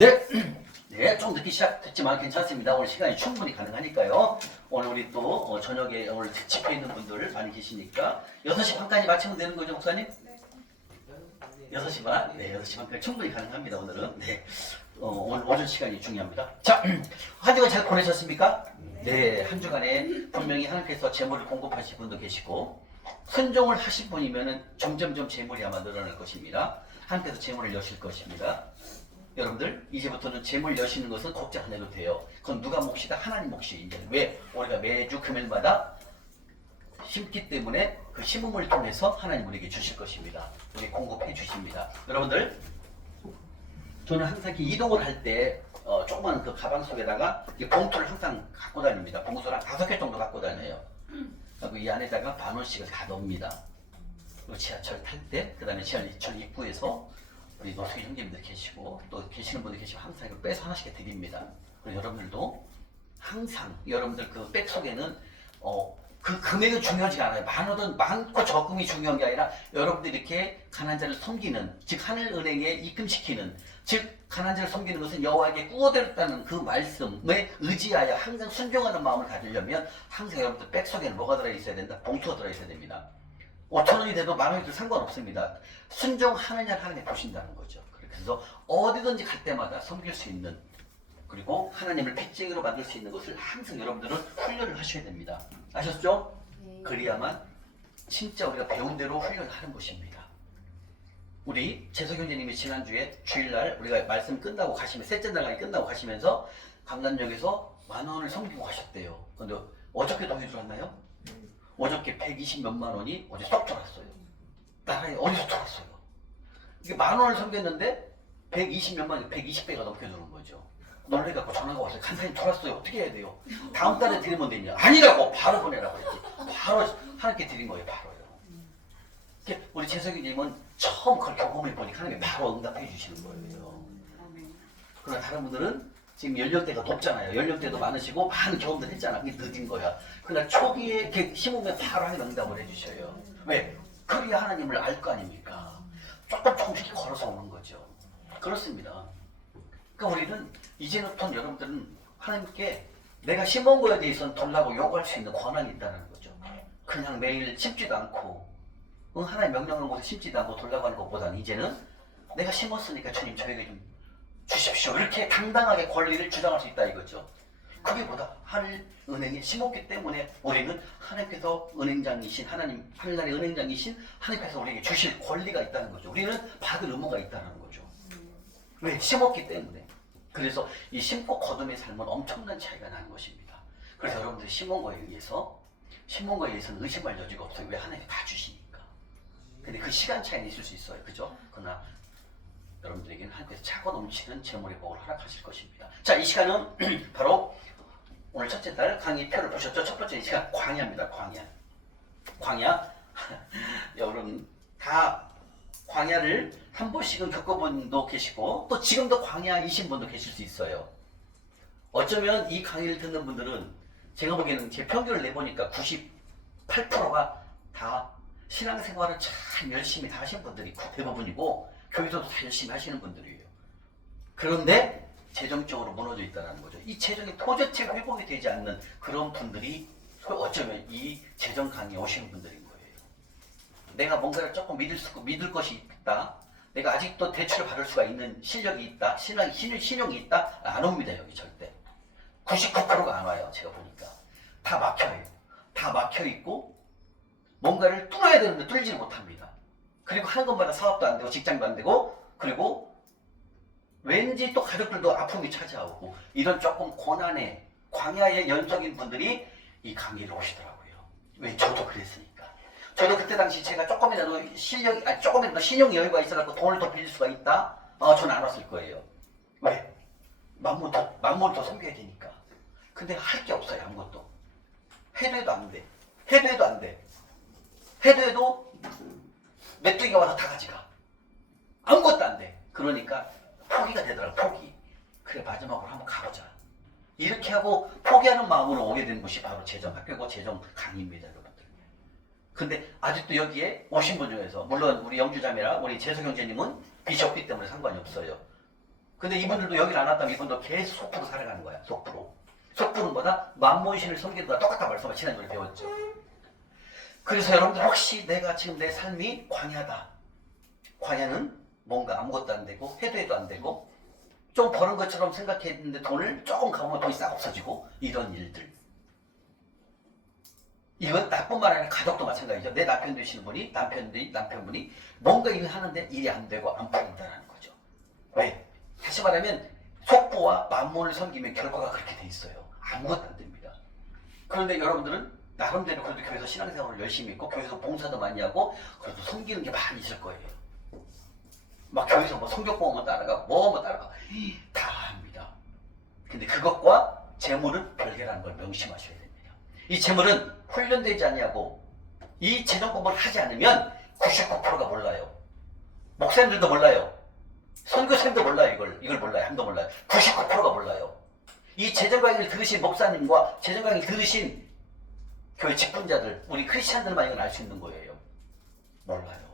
네, 네, 좀 늦게 시작했지만 괜찮습니다. 오늘 시간이 충분히 가능하니까요. 오늘 우리 또 저녁에 오늘 집회 있는 분들 많이 계시니까 6시 반까지 마치면 되는 거죠, 목사님? 네. 6시 반? 네, 6시 반까지 충분히 가능합니다, 오늘은. 네, 오늘 오전 시간이 중요합니다. 자, 한 주간 잘 보내셨습니까? 네, 한 주간에 분명히 하나님께서 재물을 공급하신 분도 계시고 순종을 하신 분이면은 점점점 재물이 아마 늘어날 것입니다. 하나님께서 재물을 여실 것입니다. 여러분들 이제부터는 재물 여시는 것은 걱정 안 해도 돼요. 그건 누가 몫이다? 하나님 몫이. 이제 왜? 우리가 매주 금요일마다 심기 때문에 그 심음을 통해서 하나님 우리에게 주실 것입니다. 우리 공급해 주십니다. 여러분들 저는 항상 이렇게 이동을 할 때 조그만 그 가방 속에다가 이 봉투를 항상 갖고 다닙니다. 봉투를 한 5개 정도 갖고 다녀요. 그리고 이 안에다가 10,000원씩을 다 넣습니다. 그리고 지하철 탈 때, 그 다음에 지하철 입구에서 우리 노숙이 형님들 계시고 또 계시는 분들 계시고 항상 이걸 빼서 하나씩 드립니다. 그리고 여러분들도 항상 여러분들 그 백 속에는 그 금액은 중요하지 않아요. 많으든 많고 적음이 중요한 게 아니라 여러분들이 이렇게 가난한 자를 섬기는, 즉 하늘은행에 입금시키는, 즉 가난한 자를 섬기는 것은 여호와에게 꾸어들였다는 그 말씀에 의지하여 항상 순종하는 마음을 가지려면 항상 여러분들 백 속에는 뭐가 들어있어야 된다? 봉투가 들어있어야 됩니다. 5,000원이 돼도 10,000원이 돼도 상관없습니다. 순종하느냐를 하나님이 보신다는 거죠. 그래서 어디든지 갈 때마다 섬길 수 있는, 그리고 하나님을 빚쟁이로 만들 수 있는 것을 항상 여러분들은 훈련을 하셔야 됩니다. 아셨죠? 네. 그래야만 진짜 우리가 배운 대로 훈련을 하는 것입니다. 우리 재석 형제님이 지난주에 주일날 우리가 말씀 끝나고 가시면 셋째 날까지 끝나고 가시면서 강남역에서 10,000원을 섬기고 가셨대요. 근데 어저께 돈이 들어왔나요? 어저께 120 몇만 원이 어제 쏙 들어왔어요. 나라에 어디서 들어왔어요? 이게 10,000원을 섬겼는데 120 몇만 원, 120배가 넘게 들어온 거죠. 놀래갖고 전화가 왔어요. 간사님 들어왔어요. 어떻게 해야 돼요? 다음 달에 드리면 되냐? 아니라고 바로 보내라고 했지. 바로 하나님께 드린 거예요. 바로요. 우리 재석이님은 처음 그걸 경험해 보니까 하나님이 바로 응답해 주시는 거예요. 그러나 다른 분들은 지금 연령대가 높잖아요. 연령대도 많으시고 많은 경험들 했잖아. 그게 늦은 거야. 그러나 초기에 이렇게 심으면 바로 하나님 응답을 해주셔요. 왜? 그래야 하나님을 알 거 아닙니까? 조금씩 걸어서 오는 거죠. 그렇습니다. 그러니까 우리는 이제부터 여러분들은 하나님께 내가 심은 거에 대해서는 달라고 요구할 수 있는 권한이 있다는 거죠. 그냥 매일 심지도 않고 하나님 명령하는 곳에 심지도 않고 달라고 하는 것보다는 이제는 내가 심었으니까 주님 저에게 좀 주십시오. 이렇게 당당하게 권리를 주장할 수 있다 이거죠. 그게 뭐다? 하늘은행에 심었기 때문에 우리는 하나님께서 은행장이신 하나님, 하늘나라의 은행장이신 하나님께서 우리에게 주실 권리가 있다는 거죠. 우리는 받을 의무가 있다는 거죠. 왜? 심었기 때문에. 그래서 이 심고 거둠의 삶은 엄청난 차이가 나는 것입니다. 그래서 여러분들이 심은 거에 의해서는 의심할 여지가 없어요. 왜? 하나님이 다 주시니까. 근데 그 시간 차이는 있을 수 있어요. 그죠? 그러나 여러분들에게는 하나님께서 차고 넘치는 재물의 복을 허락하실 것입니다. 자, 이 시간은 바로 오늘 첫째 달 강의 표를 보셨죠? 첫 번째 이 시간 광야입니다. 광야. 여러분 다 광야를 한 번씩은 겪어본 분도 계시고 또 지금도 광야이신 분도 계실 수 있어요. 어쩌면 이 강의를 듣는 분들은 제가 보기에는 제 평균을 내보니까 98%가 다 신앙생활을 참 열심히 다 하신 분들이 대부분이고 교회에서도 다 열심히 하시는 분들이에요. 그런데 재정적으로 무너져 있다는 거죠. 이 재정이 도대체 회복이 되지 않는 그런 분들이 어쩌면 이 재정 강의에 오시는 분들인 거예요. 내가 뭔가를 조금 믿을 것이 있다. 내가 아직도 대출을 받을 수가 있는 실력이 있다. 신용이 있다. 안 옵니다. 여기 절대. 99%가 안 와요. 제가 보니까. 다 막혀요. 다 막혀있고 뭔가를 뚫어야 되는데 뚫지를 못합니다. 그리고 하는 것마다 사업도 안 되고 직장도 안 되고 그리고 왠지 또 가족들도 아픔이 찾아오고 이런 조금 고난의 광야의 연속인 분들이 이 강의를 오시더라고요. 왜? 저도 그랬으니까. 저도 그때 당시 제가 조금이라도 신용 여유가 있어서 돈을 더 빌릴 수가 있다? 저는 안 왔을 거예요. 왜? 만물 더 섬겨야 되니까. 근데 할 게 없어요. 아무것도. 해도 안 돼. 해도 안 돼. 해도 메뚜기가 와서 다 가져가. 아무것도 안 돼. 그러니까 포기가 되더라고. 포기. 그래 마지막으로 한번 가보자. 이렇게 하고 포기하는 마음으로 오게 된 곳이 바로 재정학교고 재정 강의입니다. 여러분들. 근데 아직도 여기에 오신 분 중에서 물론 우리 영주자매랑 우리 재석 형제님은 빚이 없기 때문에 상관이 없어요. 근데 이분들도 여기를 안 왔다면 이분도 계속 속부로 살아가는 거야. 속부로. 속부는 뭐다? 만몬신을 섬기는 거랑 똑같다 말씀을 지난주에 배웠죠. 그래서 여러분들 혹시 내가 지금 내 삶이 광야다. 광야는 뭔가 아무것도 안 되고 해도 안 되고 좀 버는 것처럼 생각했는데 돈을 조금 가보면 돈이 싹 없어지고 이런 일들. 이건 나뿐만 아니라 가족도 마찬가지죠. 내 남편 되시는 분이 남편분이 뭔가 일을 하는데 일이 안 되고 안 풀린다는 거죠. 왜? 다시 말하면 속부와 만몬을 섬기면 결과가 그렇게 돼 있어요. 아무것도 안 됩니다. 그런데 여러분들은 나름대로 그래도 교회에서 신앙생활을 열심히 했고 교회에서 봉사도 많이 하고 그래도 섬기는 게 많이 있을 거예요. 막 교회에서 뭐 성격보험을 따라가고 뭐 따라가고 다 합니다. 근데 그것과 재물은 별개라는 걸 명심하셔야 됩니다. 이 재물은 훈련되지 아니하고 이 재정 공부를 하지 않으면 99%가 몰라요. 목사님들도 몰라요. 선교사님도 몰라요. 이걸 몰라요. 한도 몰라요. 99%가 몰라요. 이 재정 강의를 들으신 목사님과 재정 강의를 들으신 교회 직분자들, 우리 크리스찬들만 이건 알 수 있는 거예요. 몰라요.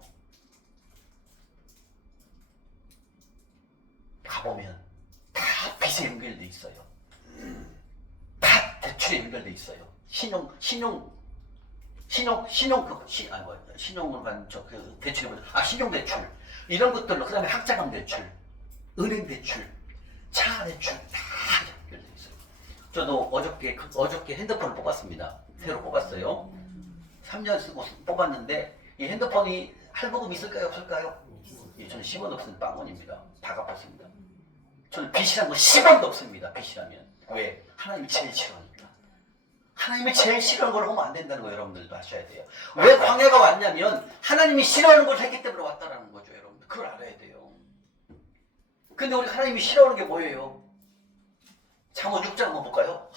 가보면 다 빚에 연결돼 있어요. 다 대출에 연결돼 있어요. 신용으로 간 대출이 신용 대출 이런 것들로 그다음에 학자금 대출, 은행 대출, 차 대출 다 연결돼 있어요. 저도 어저께 핸드폰을 뽑았습니다. 새로 뽑았어요. 3년 쓰고 뽑았는데 이 핸드폰이 할부금 있을까요, 없을까요? 저는 10원 없으면 빵원입니다. 다 갚았습니다. 저는 빚이란 거 10원도 없습니다. 빚이라면. 왜? 하나님이 제일 싫어하니까. 하나님이 제일 싫어하는 걸 하면 안 된다는 거 여러분들도 아셔야 돼요. 왜 광야가 왔냐면 하나님이 싫어하는 걸 했기 때문에 왔다라는 거죠. 여러분들 그걸 알아야 돼요. 근데 우리 하나님이 싫어하는 게 뭐예요? 잠언 6장 한번 볼까요?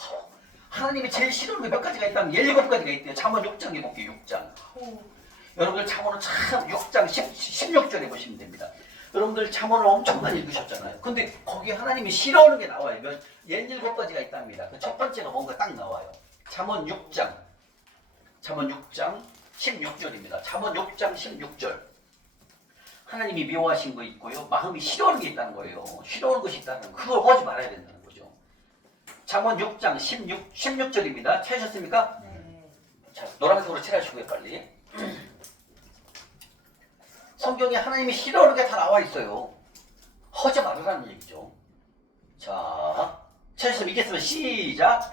하나님이 제일 싫어하는 게 몇 가지가 있다면 17가지가 있대요. 잠언 6장에 볼게요. 6장. 여러분들 잠언은 참 6장 16절에 보시면 됩니다. 여러분들 잠언을 엄청 많이 읽으셨잖아요. 근데 거기에 하나님이 싫어하는 게 나와요. 17가지가 있답니다. 그 첫 번째가 뭔가 딱 나와요. 잠언 6장 16절입니다. 잠언 6장 16절. 하나님이 미워하신 거 있고요. 마음이 싫어하는 게 있다는 거예요. 싫어하는 것이 있다는 거. 그걸 하지 말아야 된다는 거죠. 잠언 6장 16절입니다. 찾으셨습니까? 네. 자, 노란색으로 칠하시고요, 빨리. 성경에 하나님이 싫어하는 게 다 나와 있어요. 하지 말으라는 얘기죠. 자, 찾으시면 읽겠습니다. 시작.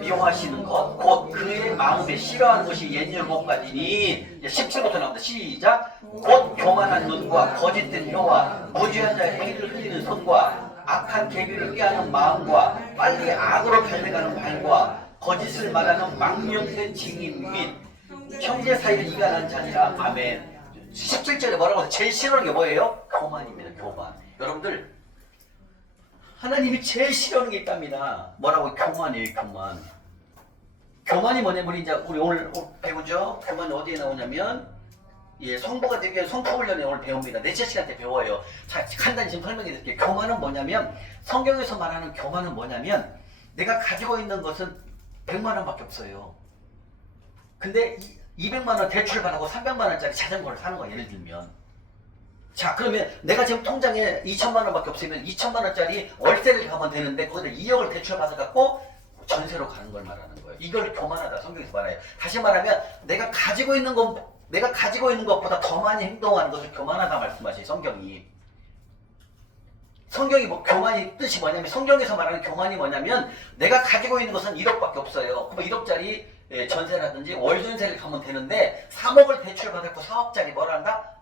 미워하시는 것, 곧 그의 마음에 싫어하는 것이 17가지니 17부터 나옵니다. 시작. 곧 교만한 눈과 거짓된 혀와 무죄한 자의 피를 흘리는 손과 악한 계비를 꾀하는 마음과 빨리 악으로 변해가는 발과 거짓을 말하는 망령된 증인 및 형제 사이를 이간한 자니라. 아멘. 17절에 뭐라고 해서 제일 싫어하는 게 뭐예요? 교만입니다. 교만. 여러분들 하나님이 제일 싫어하는 게 있답니다. 뭐라고? 교만이에요. 교만. 교만이 뭐냐면 우리 오늘 배우죠? 교만이 어디에 나오냐면 성부가 되게 성포훈련에 오늘 배웁니다. 넷째 시간 때 배워요. 자, 간단히 지금 설명해 드릴게요. 교만은 뭐냐면 성경에서 말하는 교만은 뭐냐면 내가 가지고 있는 것은 100만 원밖에 없어요. 근데 200만 원 대출 받고 300만 원짜리 자전거를 사는 거야. 예를 들면. 자, 그러면 내가 지금 통장에 2천만 원밖에 없으면 2천만 원짜리 월세를 가면 되는데 거기다 2억을 대출 받아갖고 전세로 가는 걸 말하는 거예요. 이걸 교만하다 성경에서 말해요. 다시 말하면 내가 가지고 있는 것보다 더 많이 행동하는 것을 교만하다 말씀하셔요. 성경이 뭐 교만이 뜻이 뭐냐면 성경에서 말하는 교만이 뭐냐면 내가 가지고 있는 것은 1억밖에 없어요. 그럼 1억짜리 전세라든지 월전세를 가면 되는데 3억을 대출 받았고 4억짜리 뭘 한다?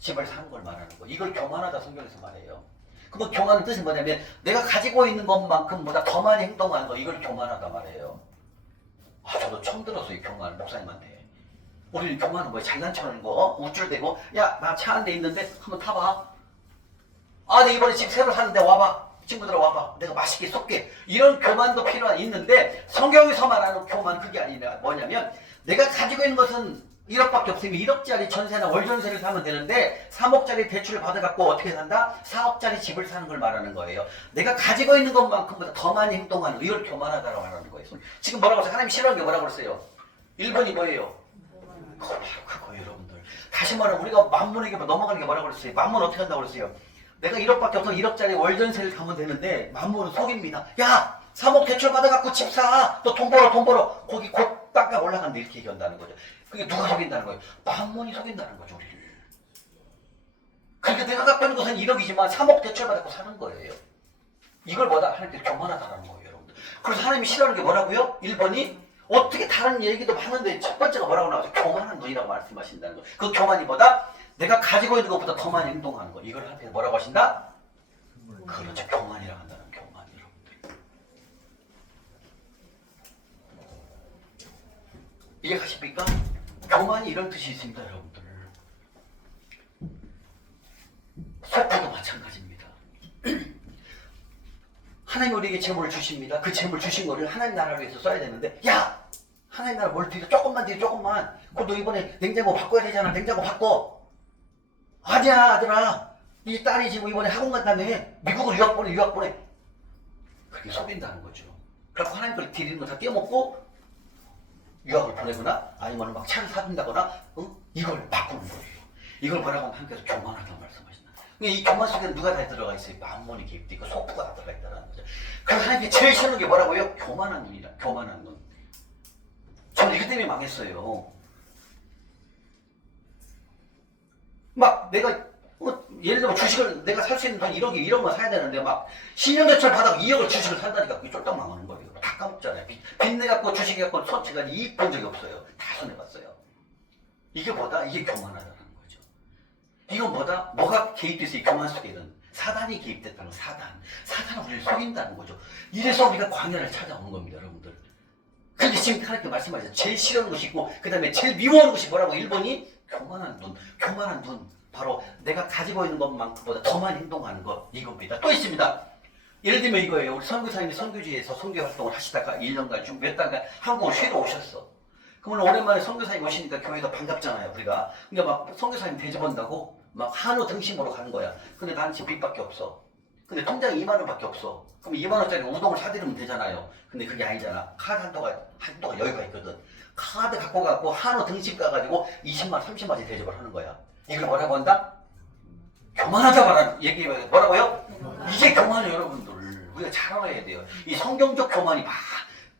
집을 사는 걸 말하는 거. 이걸 교만하다 성경에서 말해요. 그럼 교만은 뜻이 뭐냐면 내가 가지고 있는 것만큼보다 더 많이 행동하는 거. 이걸 교만하다 말해요. 저도 처음 들었어요. 교만 목사님한테. 우리 교만은 뭐야? 잘난 척하는 거, 우쭐대고 야, 나 차 한 대 있는데 한번 타봐. 내 이번에 집 새로 샀는데 와봐. 친구들 와봐. 내가 맛있게 쏠게. 이런 교만도 있는데 성경에서 말하는 교만 그게 아니라 뭐냐면 내가 가지고 있는 것은 1억밖에 없으면 1억짜리 전세나 월전세를 사면 되는데 3억짜리 대출을 받아갖고 어떻게 산다? 4억짜리 집을 사는 걸 말하는 거예요. 내가 가지고 있는 것만큼보다 더 많이 행동하는 거. 이걸 교만하다고 말하는 거예요. 지금 뭐라고 했어요? 하나님 싫어하는 게 뭐라고 그랬어요? 1번이 뭐예요? 그거예요, 여러분들. 다시 말하면 우리가 만문에게 넘어가는 게 뭐라고 그랬어요? 만문 어떻게 한다고 그랬어요? 내가 1억밖에 없어 1억짜리 월전세를 가면 되는데 만물은 속입니다. 야 3억 대출 받아갖고 집 사. 너 돈 벌어 돈 벌어. 거기 곧 땅값 올라간다 이렇게 얘기한다는 거죠. 그게 누가 속인다는 거예요? 만물이 속인다는 거죠 우리를. 그러니까 내가 갖고 있는 것은 1억이지만 3억 대출 받고 사는 거예요. 이걸 보다 하나님께 교만하다는 거예요 여러분들. 그래서 하나님이 싫어하는 게 뭐라고요? 1번이 어떻게 다른 얘기도 많은데 첫 번째가 뭐라고 나와서 교만한 눈이라고 말씀하신다는 거예요. 그 교만이 뭐다? 내가 가지고 있는 것보다 더 많이 행동하는 거. 이걸 한테 뭐라고 하신다? 그렇죠. 교만이라고 한다는 교만 여러분들. 이해가십니까? 교만이 이런 뜻이 있습니다 여러분들. 소프도 마찬가지입니다. 하나님 우리에게 재물을 주십니다. 그 재물 주신 거를 하나님 나라를 위해서 써야 되는데 야! 하나님 나라 뭘 뒤로 조금만 뒤로 조금만 그거 너 이번에 냉장고 바꿔야 되잖아. 냉장고 바꿔. 아니야 아들아. 이 딸이 지금 이번에 학원 간다며. 미국으로 유학 보내. 그렇게 속인다는 거죠. 그래서 하나님 걸 드리는 거 다 떼어먹고 유학을 보내거나 아니면 막 차를 사준다거나 이걸 바꾸는 거예요. 이걸 뭐라고 하면 하나님께서 교만하다고 말씀하신다. 이 교만 속에 누가 다 들어가 있어요? 만몬이 개입돼 있고 소프가 다 들어가 있다는 거죠. 그래서 하나님께 제일 싫은 게 뭐라고요? 교만한 눈이라. 교만한 눈. 저는 이것 때문에 망했어요. 막 내가 예를 들면 주식을 내가 살 수 있는 돈 1억만 사야 되는데 막 10년 대출 받아서 2억을 주식을 산다니까 그게 쫄딱 망하는 거예요. 다 까먹잖아요. 빚내 갖고 주식 갖고 손치가 이익 본 적이 없어요. 다 손해봤어요. 이게 뭐다? 이게 교만하다는 거죠. 이건 뭐다? 뭐가 개입돼서 이 교만 속에는 사단이 개입됐다는 거. 사단은 우리를 속인다는 거죠. 이래서 우리가 광야를 찾아오는 겁니다 여러분들. 근데 지금 하나님께 말씀하셨죠. 제일 싫어하는 것이 있고 그 다음에 제일 미워하는 것이 뭐라고? 1번이 교만한 눈. 바로 내가 가지고 있는 것만큼보다 더 많이 행동하는 것 이겁니다. 또 있습니다. 예를 들면 이거예요. 우리 선교사님이 선교지에서 선교 활동을 하시다가 1년간 쭉 몇 달간 한국으로 쉬러 오셨어. 그러면 오랜만에 선교사님 오시니까 교회가 반갑잖아요 우리가. 그러니까 막 선교사님 대접한다고 막 한우 등심으로 가는 거야. 근데 나는 지금 빚밖에 없어. 근데 통장에 2만 원밖에 없어. 그럼 2만 원짜리 우동을 사드리면 되잖아요. 근데 그게 아니잖아. 카드 한도가 여유가 있거든. 카드 갖고 가고 한우 등심 가가지고 20만 30만 원씩 대접을 하는 거야. 이걸 뭐라고 한다? 교만하다 말하는 얘기해요. 뭐라고요? 이게 교만이에요 여러분들. 우리가 잘 알아야 돼요. 이 성경적 교만이 막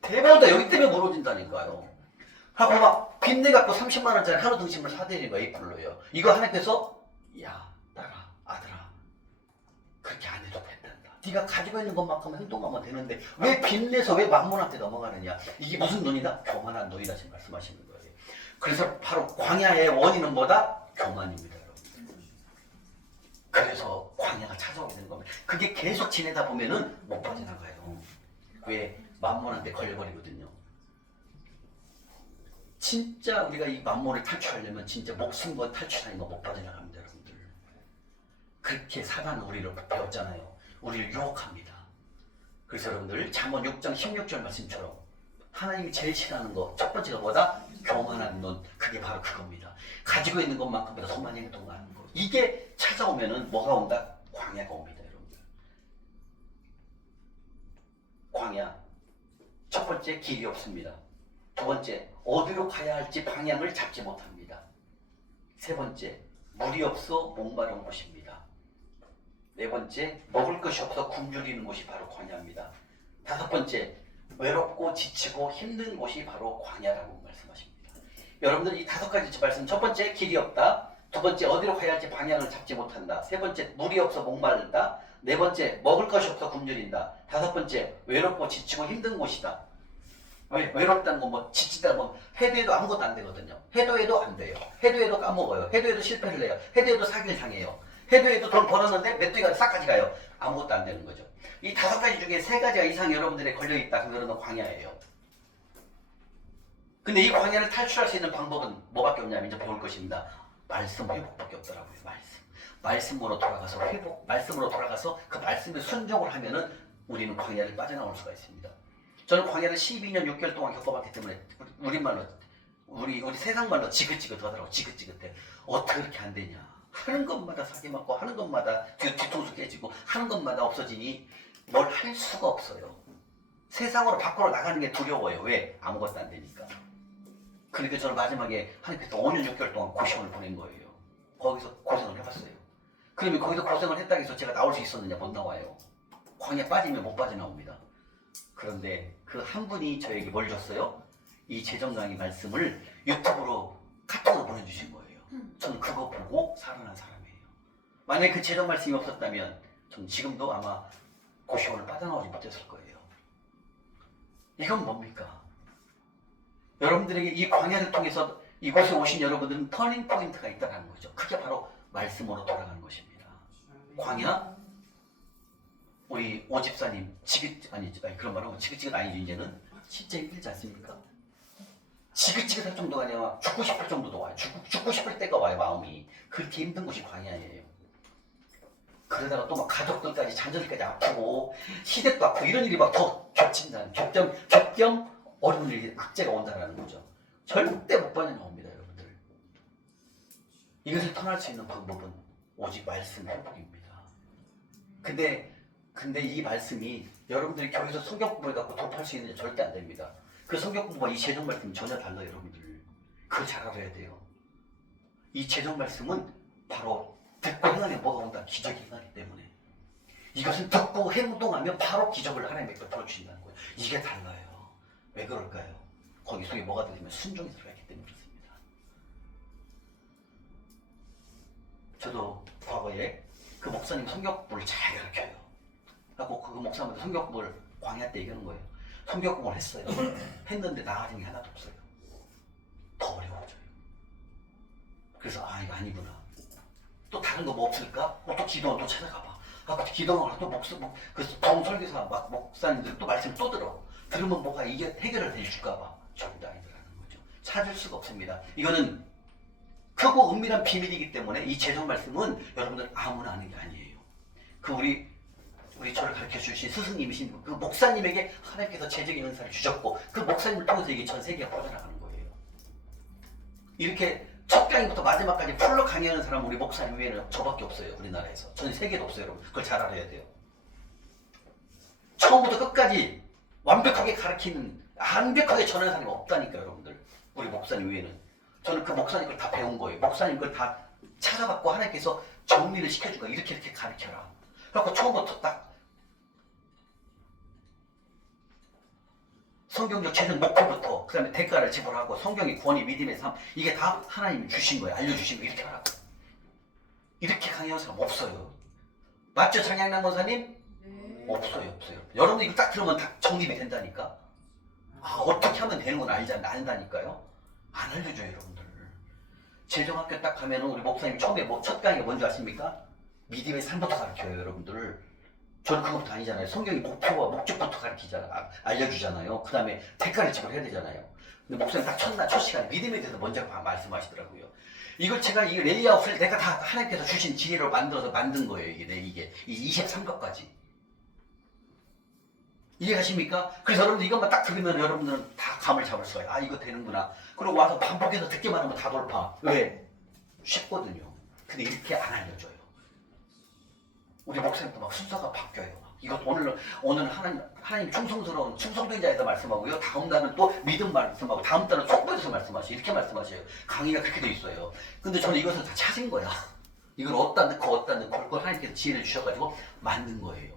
대부분 다 여기 때문에 무너진다니까요. 하고 막 빚내 갖고 30만 원짜리 한우 등심을 사드리는 거야. A+로요. 이거 하나님께서 야 딸아 아들아 그렇게 안 해도 된단다. 네가 가지고 있는 것만큼 행동하면 되는데 왜 빚내서 왜 만문한테 넘어가느냐. 이게 무슨 눈이다? 교만한 눈이다 지금 말씀하시는 거예요. 그래서 바로 광야의 원인은 뭐다? 교만입니다 여러분. 그래서 광야가 찾아오게 되는 겁니다. 그게 계속 지내다 보면은 못 빠져나가요. 왜? 만몬한테 걸려버리거든요. 진짜 우리가 이 만몬을 탈출하려면 진짜 목숨 건 탈출하는 거 못 빠져나갑니다 여러분들. 그렇게 사단은 우리를 배웠잖아요. 우리를 유혹합니다. 그래서 여러분들 잠언 6장 16절 말씀처럼 하나님이 제일 싫어하는 거 첫 번째가 뭐다? 교만한 눈. 그게 바로 그겁니다. 가지고 있는 것만큼보다 더 많이 행동하는 거. 이게 찾아오면은 뭐가 온다? 광야가 옵니다 여러분들. 광야. 첫 번째 길이 없습니다. 두 번째 어디로 가야 할지 방향을 잡지 못합니다. 세 번째 물이 없어 목마른 곳입니다. 네 번째 먹을 것이 없어 굶주리는 곳이 바로 광야입니다. 다섯 번째 외롭고 지치고 힘든 곳이 바로 광야라고 말씀하십니다. 여러분들 이 다섯 가지 말씀, 첫 번째 길이 없다, 두 번째 어디로 가야 할지 방향을 잡지 못한다, 세 번째 물이 없어 목마른다, 네 번째 먹을 것이 없어 굶주린다, 다섯 번째 외롭고 지치고 힘든 곳이다. 왜? 외롭다는 건 뭐 지치다는 건 해도 해도 아무것도 안 되거든요. 해도 해도 안 돼요. 해도 해도 까먹어요. 해도 해도 실패를 해요. 해도 해도 사기를 당해요. 해도 해도 돈 벌었는데 메뚜기가 싹 가져가요. 아무것도 안 되는 거죠. 이 다섯 가지 중에 세 가지가 이상 여러분들의 걸려있다. 그러면 광야예요. 근데 이 광야를 탈출할 수 있는 방법은 뭐밖에 없냐면 이제 배울 것입니다. 말씀 회복밖에 없더라고요. 말씀으로 돌아가서 회복, 말씀으로 돌아가서 그 말씀에 순종을 하면은 우리는 광야를 빠져나올 수가 있습니다. 저는 광야를 12년 6개월 동안 겪어봤기 때문에 우리말로 우리 세상말로 지긋지긋하더라고. 지긋지긋해. 어떻게 그렇게 안 되냐. 하는 것마다 사기 맞고 하는 것마다 뒤통수 깨지고 하는 것마다 없어지니 뭘 할 수가 없어요. 세상으로 밖으로 나가는 게 두려워요. 왜? 아무것도 안 되니까. 그러니까 저는 마지막에 하나님께서 5년 6개월 동안 고시원을 보낸 거예요. 거기서 고생을 해봤어요. 그러면 거기서 고생을 했다고 해서 제가 나올 수 있었느냐? 못 나와요. 광야 빠지면 못 빠져나옵니다. 그런데 그 한 분이 저에게 뭘 줬어요? 이 재정 강의 말씀을 유튜브로 카톡으로 보내주신 거예요. 저는 그거 보고 살아난 사람이에요. 만약에 그 재정 말씀이 없었다면 저는 지금도 아마 고시원을 빠져나오지 못했을 거예요. 이건 뭡니까? 여러분들에게 이 광야를 통해서 이곳에 오신 여러분들은 터닝 포인트가 있다는 거죠. 그게 바로 말씀으로 돌아가는 것입니다. 광야, 우리 오집사님 아니 그런 말하면 지긋지긋 아니죠. 이제는 진짜 힘들지 않습니까? 지긋지긋할 정도가 아니라 죽고 싶을 정도도 와요. 죽고 싶을 때가 와요. 마음이 그렇게 힘든 것이 광야예요. 그러다가 또 막 가족들까지 잔저리까지 아프고 시댁도 아프고 이런 일이 막 더 겹친다는 겹경 어려운 일이 악재가 온다는 거죠. 절대 못 빠져나옵니다, 여러분들. 이것을 터날 수 있는 방법은 오직 말씀 회복입니다. 근데 이 말씀이 여러분들이 교회에서 성경 공부해 갖고 접할 수 있는지 절대 안 됩니다. 그 성경 공부와 이 재정 말씀이 전혀 달라요, 여러분들. 그걸 잘 알아야 돼요. 이 재정 말씀은 바로 듣고 행하면 뭐가 온다? 기적이 일어나기 때문에. 이것은 듣고 행동하면 바로 기적을 하나님께 베풀어 주신다는 거예요. 이게 달라요. 왜 그럴까요? 거기 속에 뭐가 들리면 순종이 들어있기 때문에 그렇습니다. 저도 과거에 그 목사님 성경 공부를 잘 가르쳐요. 그래서 그 목사님한테 성경 공부를 광야 때 얘기하는 거예요. 성경 공부를 했어요. 했는데 나아진 게 하나도 없어요. 더 어려워져요. 그래서 이거 아니구나. 또 다른 거 뭐 없을까? 또 기도원 또 찾아가봐. 그 기도원 또 그래서 동 설교사 막 목사님들 또 말씀 또 들으면 뭐가 이게 해결을 해줄까봐 절대 아니더라는 거죠. 찾을 수가 없습니다. 이거는 크고 은밀한 비밀이기 때문에 이 재정 말씀은 여러분들 아무나 아는 게 아니에요. 우리 저를 가르쳐 주신 스승님이신 그 목사님에게 하나님께서 재정의 은사를 주셨고 그 목사님을 통해서 이게 전 세계에 퍼져나가는 거예요. 이렇게 첫 강의부터 마지막까지 풀로 강의하는 사람은 우리 목사님 외에는 저밖에 없어요. 우리나라에서. 전 세계도 없어요, 여러분. 그걸 잘 알아야 돼요. 처음부터 끝까지 완벽하게 완벽하게 전하는 사람이 없다니까요, 여러분들. 우리 목사님 외에는. 저는 그 목사님 걸 다 배운 거예요. 목사님 걸 다 찾아갖고 하나님께서 정리를 시켜준 거예요. 이렇게 가르쳐라. 그래갖고 처음부터 딱 성경적 재정 목표부터 그 다음에 대가를 지불하고 성경의 구원이 믿음의 삶 이게 다 하나님이 주신 거예요. 알려주신 거예요. 이렇게 하라고. 이렇게 강의하는 사람 없어요. 맞죠? 장양남 권사님? 네. 없어요. 여러분 이거 딱 들으면 다 정립이 된다니까. 어떻게 하면 되는 건 안다니까요. 안 알려줘요, 여러분들. 재정학교 딱 가면은 우리 목사님 처음에 첫 강의가 뭔지 아십니까? 믿음의 삶부터 가르쳐요, 여러분들. 저는 그것부터 아니잖아요. 성경의 목표와 목적부터 알려주잖아요. 그 다음에 대가를 지불해야 되잖아요. 근데 목사님 딱 첫 시간에 믿음에 대해서 먼저 말씀하시더라고요. 이걸 제가 이 레이아웃을 내가 다 하나님께서 주신 지혜로 만들어서 만든 거예요. 이게 이 23것까지. 이해하십니까? 그래서 여러분들 이것만 딱 들으면 여러분들은 다 감을 잡을 수가 있어요. 이거 되는구나. 그리고 와서 반복해서 듣기만 하면 다 돌파. 왜? 쉽거든요. 근데 이렇게 안 알려줘요. 우리 목사님도 막 순서가 바뀌어요. 이것 오늘 하나님 충성스러운 충성된 자에서 말씀하고요. 다음 날은 또 믿음 말씀하고 다음 달은 속보에서 말씀하셔요. 이렇게 말씀하셔요. 강의가 그렇게 돼 있어요. 근데 저는 이것을 다 찾은 거야. 이걸 어디다 넣고 그걸 하나님께서 지혜를 주셔가지고 만든 거예요.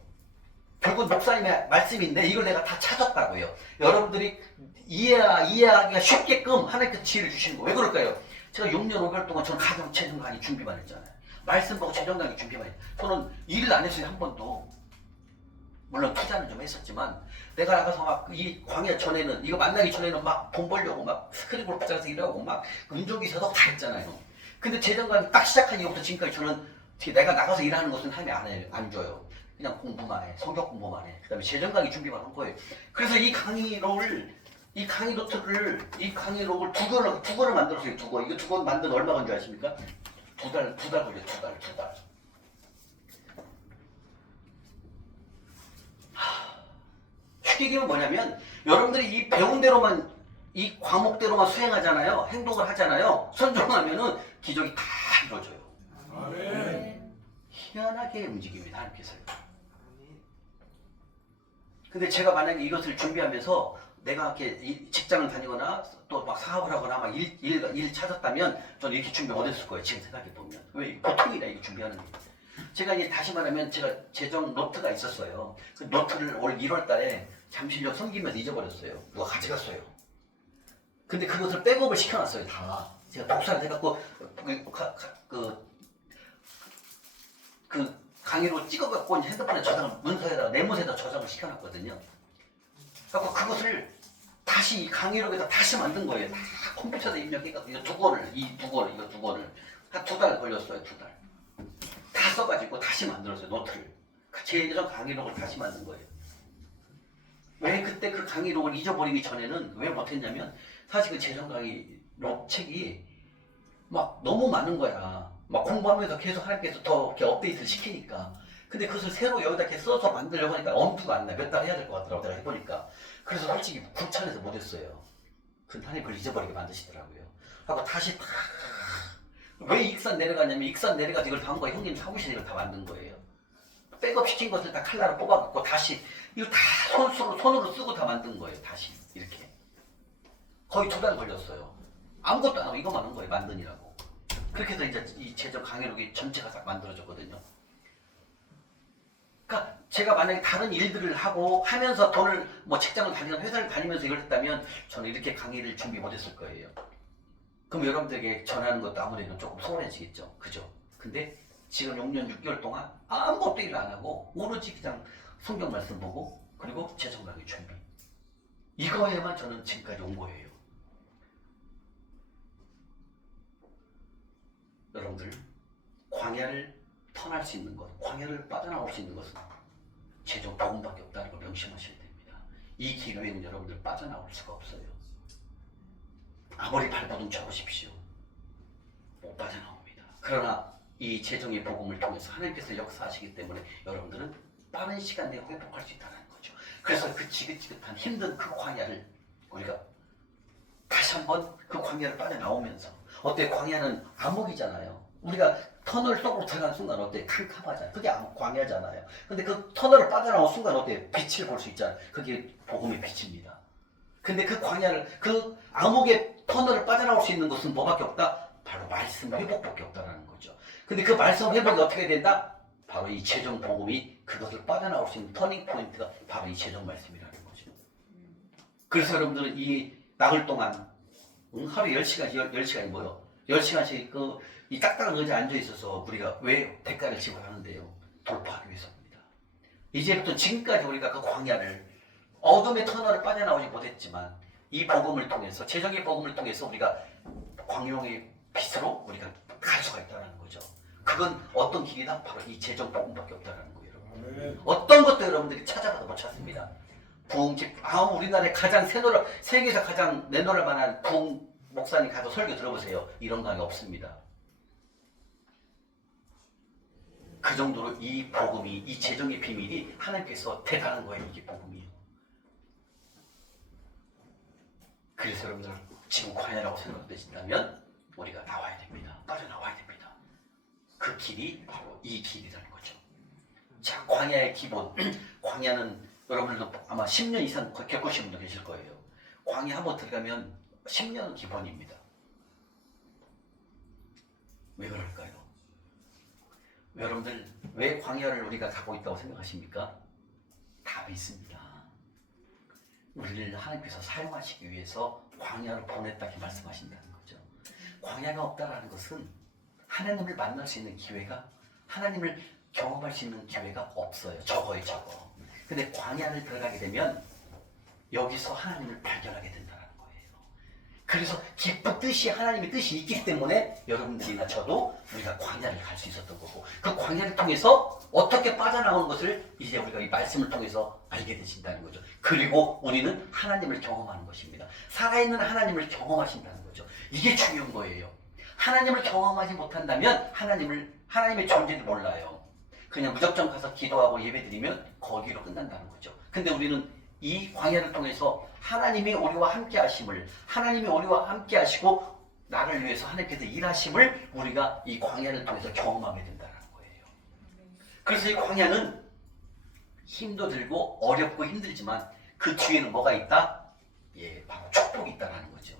결국 목사님의 말씀인데 이걸 내가 다 찾았다고요. 여러분들이 이해하기가 쉽게끔 하나님께서 지혜를 주시는 거예요. 왜 그럴까요? 제가 6년 5개월 동안 저는 가정 재정 강의 준비만 했잖아요. 말씀 보고 재정 강의 준비만 했어요. 저는 일을 안 했어요. 한 번도. 물론 투자는 좀 했었지만 내가 나가서 막 이 광야 전에는 이거 만나기 전에는 막 돈 벌려고 막 스크린 골프장에서 일하고 막 운전기사도 다 했잖아요. 근데 재정 강의 딱 시작한 이후부터 지금까지 저는 내가 나가서 일하는 것은 하나님 안 줘요. 그냥 공부만 해. 성경 공부만 해. 그 다음에 재정 강의 준비만 한 거예요. 그래서 이 강의 노트를 두 권을 만들었어요. 두 권. 이거 두 권 만든 얼마 건 줄 아십니까? 두 달 걸려. 두 달. 쉽게 얘기하면 뭐냐면 여러분들이 이 배운 대로만 이 과목대로만 수행하잖아요. 행동을 하잖아요. 순종하면은 기적이 다 이루어져요. 아멘. 희한하게 움직입니다. 하나님께서요. 근데 제가 만약에 이것을 준비하면서 내가 이렇게 직장을 다니거나 또 막 사업을 하거나 막 일 찾았다면 저는 이렇게 준비 못 했을 거예요. 지금 생각해 보면. 왜? 보통이라 이거 준비하는 게. 제가 이제 다시 말하면 제가 재정 노트가 있었어요. 그 노트를 올 1월 달에 잠실역 섬기면서 잊어버렸어요. 누가 가져갔어요. 근데 그것을 백업을 시켜놨어요, 다. 제가 복사를 해갖고, 그 강의로 찍어갖고 이제 핸드폰에 저장을, 문서에다, 네모세에다 저장을 시켜놨거든요. 그래갖고 그것을 다시 이 강의록에다 다시 만든 거예요. 다 컴퓨터에 입력해갖고, 이거 두 권을, 이거 두 권을. 한 2달 걸렸어요, 2달. 다 써가지고 다시 만들었어요, 노트를. 제 예전 강의록을 다시 만든 거예요. 왜 그때 그 강의록을 잊어버리기 전에는 왜 못했냐면, 사실 그 재정 강의록 책이 막 너무 많은 거야. 막 공부하면서 계속 하나님께서 더 이렇게 업데이트를 시키니까. 근데 그것을 새로 여기다 이렇게 써서 만들려고 하니까 엄두가 안 나. 몇 달 해야 될 것 같더라고, 내가 해보니까. 그래서 솔직히 귀찮아서 못했어요. 그 하나님 그걸 잊어버리게 만드시더라고요. 하고 다시 왜 익산 내려가냐면, 익산 내려가서 이걸 다 한 거예요. 형님 사무실에 이걸 다 만든 거예요. 백업 시킨 것을 다 칼라로 뽑아갖고 다시 이거 다 손으로 쓰고 다 만든 거예요. 다시 이렇게 거의 2달 걸렸어요. 아무것도 안 하고 이거만 한 거예요. 만드니라고. 그렇게 해서 이제 이 재정 강의록이 전체가 딱 만들어졌거든요. 그러니까 제가 만약에 다른 일들을 하고 하면서 돈을 뭐 직장을 다니는 회사를 다니면서 이걸 했다면 저는 이렇게 강의를 준비 못했을 거예요. 그럼 여러분들에게 전하는 것도 아무래도 조금 소홀해지겠죠. 그죠? 근데 지금 6년 6개월 동안 아무것도 일 안 하고 오로지 그냥 성경 말씀 보고 그리고 재정 강의 준비. 이거에만 저는 지금까지 온 거예요. 여러분들 광야를 턴할 수 있는 것, 광야를 빠져나올 수 있는 것은 재정 복음밖에 없다는 걸 명심하셔야 됩니다. 이 기회에는 여러분들 빠져나올 수가 없어요. 아무리 발버둥 쳐보십시오. 못 빠져나옵니다. 그러나 이 재정의 복음을 통해서 하나님께서 역사하시기 때문에 여러분들은 빠른 시간 내에 회복할 수 있다는 거죠. 그래서 그 지긋지긋한 힘든 그 광야를 우리가 다시 한번 그 광야를 빠져나오면서, 어때? 광야는 암흑이잖아요. 우리가 터널 속으로 들어가는 순간 어때? 캄캄하잖아요. 그게 광야잖아요. 근데 그 터널을 빠져나오는 순간 어때? 빛을 볼 수 있잖아요. 그게 복음의 빛입니다. 근데 그 광야를, 그 암흑의 터널을 빠져나올 수 있는 것은 뭐밖에 없다? 바로 말씀 회복밖에 없다는 거죠. 근데 그 말씀 회복이 어떻게 된다? 바로 이 재정 복음이 그것을 빠져나올 수 있는 터닝 포인트가 바로 이 재정 말씀이라는 거죠. 그래서 여러분들은 이 나흘 동안 하루에 10시간이 뭐요? 10시간씩 이 딱딱한 의자에 앉아 있어서 우리가 왜 대가를 지불하는데요? 돌파하기 위해서입니다. 이제부터 지금까지 우리가 그 광야를, 어둠의 터널을 빠져나오지 못했지만 이 복음을 통해서, 재정의 복음을 통해서 우리가 광명의 빛으로 우리가 갈 수가 있다는 거죠. 그건 어떤 길이다? 바로 이 재정 복음밖에 없다는 거예요. 여러분. 어떤 것도 여러분들이 찾아가도 못 찾습니다. 부흥집, 우리나라에 가장 세계에서 가장 내놓을 만한 부흥 목사님 가서 설교 들어보세요. 이런 강의 없습니다. 그 정도로 이 복음이, 이 재정의 비밀이 하나님께서 대단한 거예요. 이게 복음이에요. 그래서 여러분들 지금 광야라고 생각되신다면 우리가 나와야 됩니다. 빠져나와야 됩니다. 그 길이 바로 이 길이라는 거죠. 자, 광야의 기본. 광야는 여러분들도 아마 10년 이상 겪으신 분도 계실 거예요. 광야 한번 들어가면 10년은 기본입니다. 왜 그럴까요? 여러분들 왜 광야를 우리가 가고 있다고 생각하십니까? 답이 있습니다. 우리를 하나님께서 사용하시기 위해서 광야로 보냈다 이렇게 말씀하신다는 거죠. 광야가 없다라는 것은 하나님을 만날 수 있는 기회가, 하나님을 경험할 수 있는 기회가 없어요. 적어요, 적어. 근데 광야를 들어가게 되면 여기서 하나님을 발견하게 된다는 거예요. 그래서 깊은 뜻이, 하나님의 뜻이 있기 때문에 여러분들이나 저도 우리가 광야를 갈 수 있었던 거고, 그 광야를 통해서 어떻게 빠져나오는 것을 이제 우리가 이 말씀을 통해서 알게 되신다는 거죠. 그리고 우리는 하나님을 경험하는 것입니다. 살아있는 하나님을 경험하신다는 거죠. 이게 중요한 거예요. 하나님을 경험하지 못한다면 하나님의 존재를 몰라요. 그냥 무작정 가서 기도하고 예배드리면 거기로 끝난다는 거죠. 근데 우리는 이 광야를 통해서 하나님이 우리와 함께 하심을, 하나님이 우리와 함께 하시고 나를 위해서 하나님께서 일하심을 우리가 이 광야를 통해서 경험하게 된다는 거예요. 그래서 이 광야는 힘도 들고 어렵고 힘들지만 그 뒤에는 뭐가 있다? 예, 바로 축복이 있다는 거죠.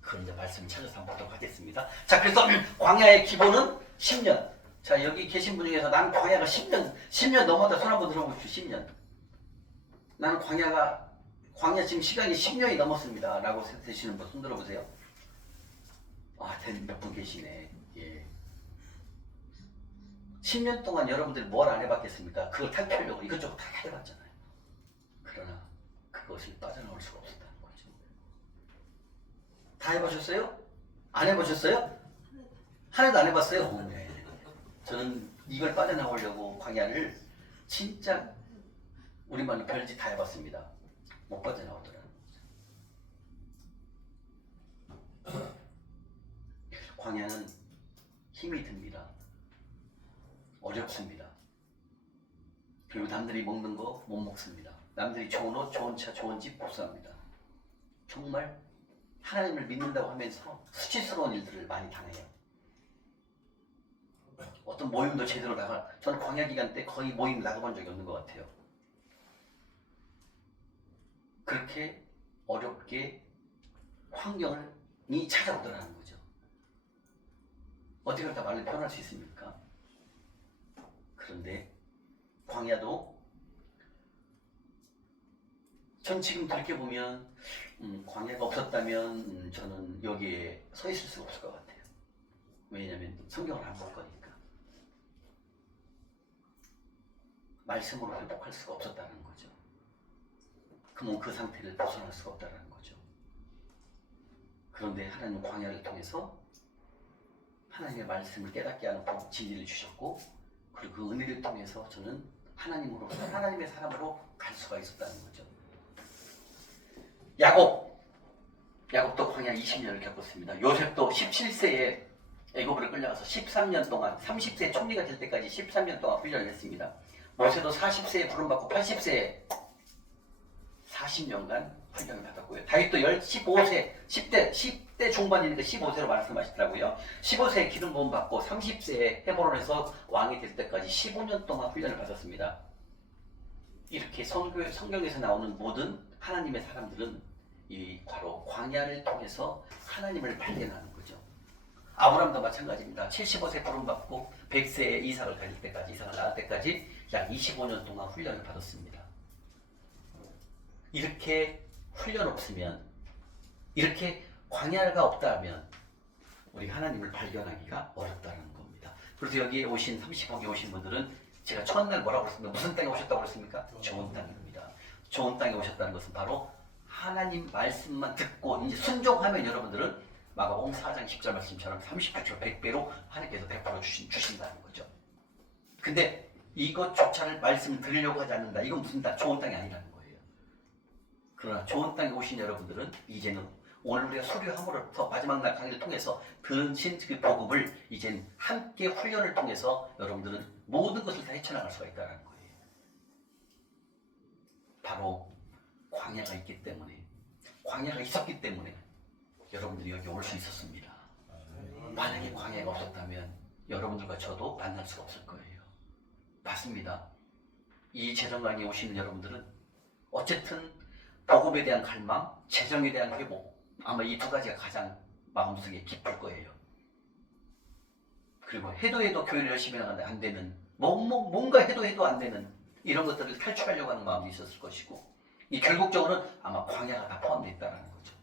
그런 말씀을 찾아서 한번 보도록 하겠습니다. 자, 그래서 광야의 기본은 10년. 자, 여기 계신 분 중에서 나는 광야가 10년 넘었다 손 한번 들어보십시오. 10년. 나는 광야 지금 시간이 10년이 넘었습니다. 라고 되시는 분 손 들어보세요. 아, 몇 분 계시네. 예. 10년 동안 여러분들이 뭘 안 해봤겠습니까? 그걸 탈피하려고 이것저것 다 해봤잖아요. 그러나 그것을 빠져나올 수가 없었다는 거죠. 다 해보셨어요? 안 해보셨어요? 하나도 안 해봤어요? 네. 저는 이걸 빠져나오려고 광야를 진짜 우리말로 별짓 다 해봤습니다. 못 빠져나오더라는 거죠. 광야는 힘이 듭니다. 어렵습니다. 그리고 남들이 먹는 거 못 먹습니다. 남들이 좋은 옷, 좋은 차, 좋은 집 못 삽니다. 정말 하나님을 믿는다고 하면서 수치스러운 일들을 많이 당해요. 어떤 모임도 제대로 저는 광야 기간 때 거의 모임 나가본 적이 없는 것 같아요. 그렇게 어렵게 환경이 찾아오더라는 거죠. 어떻게 다 말로 표현할 수 있습니까? 그런데 광야도 전 지금 돌이켜보면 광야가 없었다면 저는 여기에 서 있을 수가 없을 것 같아요. 왜냐하면 성경을 안 볼 거니까. 말씀으로 회복할 수가 없었다는 거죠. 그러면 그 상태를 벗어날 수가 없다는 거죠. 그런데 하나님 광야를 통해서 하나님의 말씀을 깨닫게 하는 진리를 주셨고, 그리고 그 은혜를 통해서 저는 하나님으로서 하나님의 사람으로 갈 수가 있었다는 거죠. 야곱도 광야 20년을 겪었습니다. 요셉도 17세에 애굽으로 끌려가서 13년 동안 30세 총리가 될 때까지 13년 동안 훈련을 했습니다. 모세도 40세에 부름받고 80세에 40년간 훈련을 받았고요. 다윗도 15세, 10대 중반이니까 15세로 말씀하시더라고요. 15세에 기름 부음 받고 30세에 헤브론에서 왕이 될 때까지 15년 동안 훈련을 받았습니다. 이렇게 성경에서 나오는 모든 하나님의 사람들은 이 바로 광야를 통해서 하나님을 발견하는 거죠. 아브람도 마찬가지입니다. 75세 부름받고 100세에 이삭을 가질 때까지, 이삭을 낳을 때까지 약 25년 동안 훈련을 받았습니다. 이렇게 훈련 없으면, 이렇게 광야가 없다면 우리 하나님을 발견하기가 어렵다는 겁니다. 그래서 여기에 오신 30억에 오신 분들은 제가 첫날 뭐라고 그랬습니까? 무슨 땅에 오셨다고 그랬습니까? 좋은 땅입니다. 좋은 땅에 오셨다는 것은 바로 하나님 말씀만 듣고 이제 순종하면 여러분들은 마가복음 4장 10절 말씀처럼 30배로 100배로 하나님께서 100% 주신다는 거죠. 근데 이것조차를 말씀 들으려고 하지 않는다. 이건 무슨 땅? 좋은 땅이 아니라는 거예요. 그러나 좋은 땅에 오신 여러분들은 이제는 오늘 우리가 수료함으로부터 마지막 날 강의를 통해서 들으신 그 복음을 이젠 함께 훈련을 통해서 여러분들은 모든 것을 다 헤쳐나갈 수가 있다는 거예요. 바로 광야가 있기 때문에, 광야가 있었기 때문에 여러분들이 여기 올 수 있었습니다. 만약에 광야가 없었다면 여러분들과 저도 만날 수가 없을 거예요. 맞습니다. 이 재정 강의에 오시는 여러분들은 어쨌든 복음에 대한 갈망, 재정에 대한 회복, 아마 이 두 가지가 가장 마음속에 깊을 거예요. 그리고 해도 교회를 열심히 나가는데 안 되는, 뭔가 해도 안 되는 이런 것들을 탈출하려고 하는 마음이 있었을 것이고, 이 결국적으로는 아마 광야가 다 포함되어 있다는 거죠.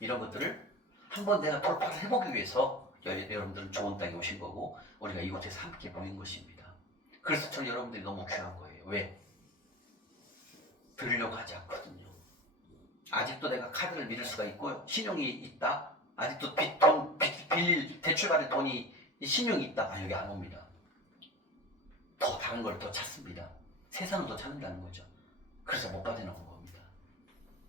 이런 것들을 한번 내가 돌파를 해보기 위해서 여러분들은 좋은 땅에 오신 거고, 우리가 이곳에서 함께 모인 것입니다. 그래서 저는 여러분들이 너무 귀한 거예요. 왜? 들으려고 하지 않거든요. 아직도 내가 카드를 믿을 수가 있고요. 신용이 있다. 아직도 빌릴 대출받을 돈이 신용이 있다. 아, 여기 안 옵니다. 더 다른 걸 더 찾습니다. 세상을 더 찾는다는 거죠. 그래서 못 빠져나온 겁니다.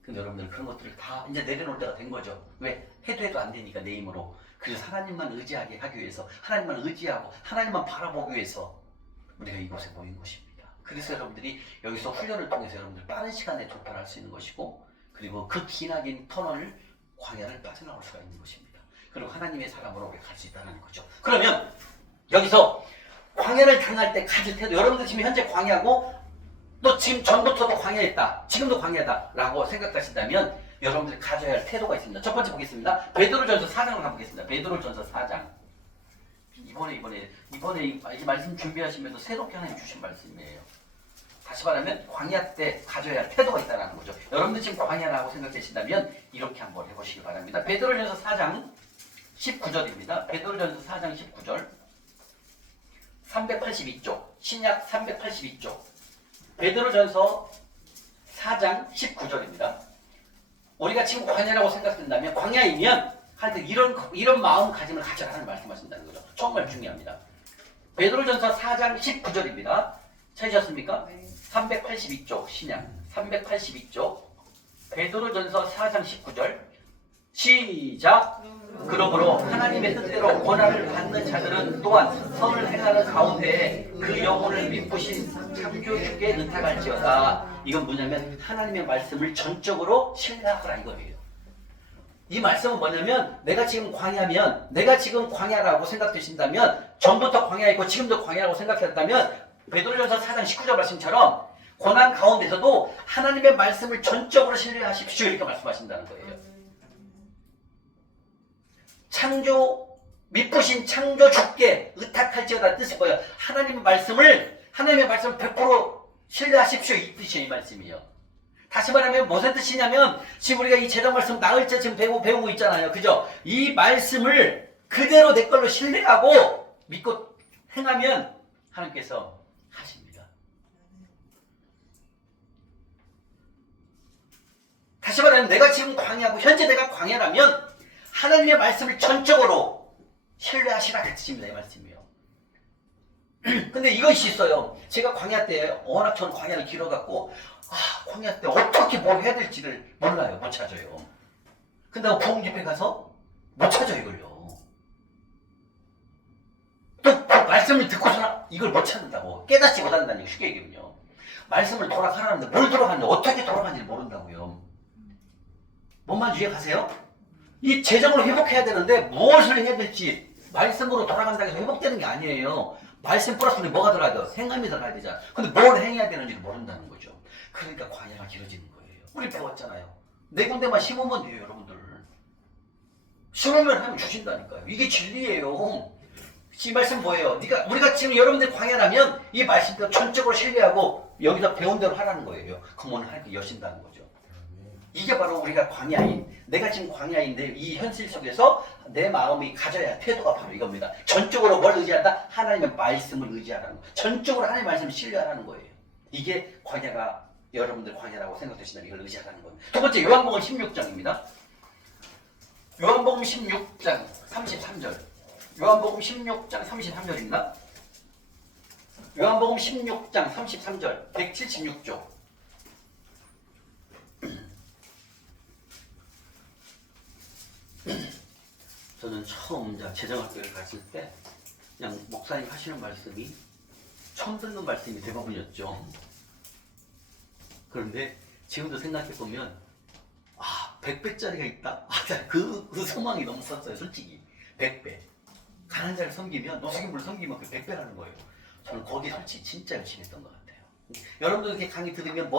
근데 여러분들 그런 것들을 다 이제 내려놓을 때가 된 거죠. 왜? 해도 안 되니까 내 힘으로. 그래서 하나님만 의지하게 하기 위해서, 하나님만 의지하고 하나님만 바라보기 위해서 우리가 이곳에 모인 것입니다. 그래서 여러분들이 여기서 훈련을 통해서 여러분들 빠른 시간에 돌파를 할 수 있는 것이고, 그리고 그 기나긴 터널을, 광야를 빠져나올 수가 있는 것입니다. 그리고 하나님의 사람으로 우리가 갈 수 있다는 거죠. 그러면 여기서 광야를 당할 때 가질 태도, 여러분들 지금 현재 광야고 또 지금 전부터도 광야였다, 지금도 광야다 라고 생각하신다면 여러분들이 가져야 할 태도가 있습니다. 첫 번째 보겠습니다. 베드로전서 4장을 가보겠습니다. 베드로전서 4장. 이번에 이 말씀 준비하시면서 새롭게 하나님 주신 말씀이에요. 다시 말하면 광야 때 가져야 할 태도가 있다는 거죠. 여러분들 지금 광야라고 생각되신다면 이렇게 한번 해보시기 바랍니다. 베드로전서 4장 19절입니다. 베드로전서 4장 19절 382쪽 신약 382쪽 베드로전서 4장 19절입니다. 우리가 지금 광야라고 생각된다면 광야이면 하여튼 이런 마음가짐을 가져라는 말씀하신다는 거죠. 정말 중요합니다. 베드로전서 4장 19절입니다. 찾으셨습니까? 382쪽 신약 382쪽 베드로전서 4장 19절 시작. 그러므로 하나님의 뜻대로 고난을 받는 자들은 또한 선을 행하는 가운데 그 영혼을 믿으신 창조주께 의탁할지어다. 이건 뭐냐면 하나님의 말씀을 전적으로 신뢰하라 이거예요. 이 말씀은 뭐냐면 내가 지금 광야면 내가 지금 광야라고 생각되신다면 전부터 광야이고 지금도 광야라고 생각했다면 베드로전서 4장 19절 말씀처럼 고난 가운데서도 하나님의 말씀을 전적으로 신뢰하십시오 이렇게 말씀하신다는 거예요. 믿으신 창조주께 의탁할지어다 뜻이 뭐예요? 하나님의 말씀을 100% 신뢰하십시오 이 뜻이에요. 이 말씀이요. 다시 말하면 무슨 뜻이냐면 지금 우리가 이 제정 말씀 나흘째 지금 배우고 있잖아요. 그죠? 이 말씀을 그대로 내 걸로 신뢰하고 믿고 행하면 하나님께서 하십니다. 다시 말하면 내가 지금 광야고 현재 내가 광야라면 하나님의 말씀을 전적으로 신뢰하시라 그 뜻입니다. 이 말씀이요. 근데 이것이 있어요. 제가 광야 때 워낙 저는 광야를 길어갖고 광야 때 어떻게 뭘 해야 될지를 몰라요. 못 찾아요. 근데 부흥 집회 가서 못 찾아요. 이걸요. 또 그 말씀을 듣고서는 이걸 못 찾는다고 깨닫지 못한다는 얘기 쉽게 얘기하면요. 말씀을 돌아가라는데 뭘 돌아가는데 어떻게 돌아가는지 모른다고요. 뭔 말인지 이해가세요? 이 재정을 회복해야 되는데 무엇을 해야 될지 말씀으로 돌아간다고 해서 회복되는 게 아니에요. 말씀 플러스 뭐가 들어가야 돼요? 행함이 들어가야 되잖아. 근데 뭘 행해야 되는지 모른다는 거죠. 그러니까 광야가 길어지는 거예요. 우리 배웠잖아요. 네 군데만 심으면 돼요, 여러분들. 심으면 하면 주신다니까요. 이게 진리예요. 이 말씀 뭐예요? 우리가 지금 여러분들 광야라면 이 말씀대로 전적으로 신뢰하고 여기서 배운 대로 하라는 거예요. 그러면 하나님께 여신다는 거죠. 이게 바로 우리가 광야인, 내가 지금 광야인데 이 현실 속에서 내 마음이 가져야 할 태도가 바로 이겁니다. 전적으로 뭘 의지한다? 하나님의 말씀을 의지하라는 거예요. 전적으로 하나님의 말씀을 신뢰하라는 거예요. 이게 광야가 여러분들 광야라고 생각되신다면 이걸 의지하라는 거예요. 두 번째 요한복음 16장입니다. 요한복음 16장 33절 요한복음 16장 33절입니다. 요한복음 16장 33절 176쪽 저는 처음 재정학교를 갔을 때 그냥 목사님 하시는 말씀이 처음 듣는 말씀이 대부분이었죠. 그런데 지금도 생각해보면 100배짜리가 있다? 그 소망이 너무 컸어요. 솔직히 100배 가난한 자를 섬기면 노숙인물을 섬기면 그 100배라는 거예요. 저는 거기 솔직히 진짜 열심히 했던 것 같아요. 여러분들 이렇게 강의 들으면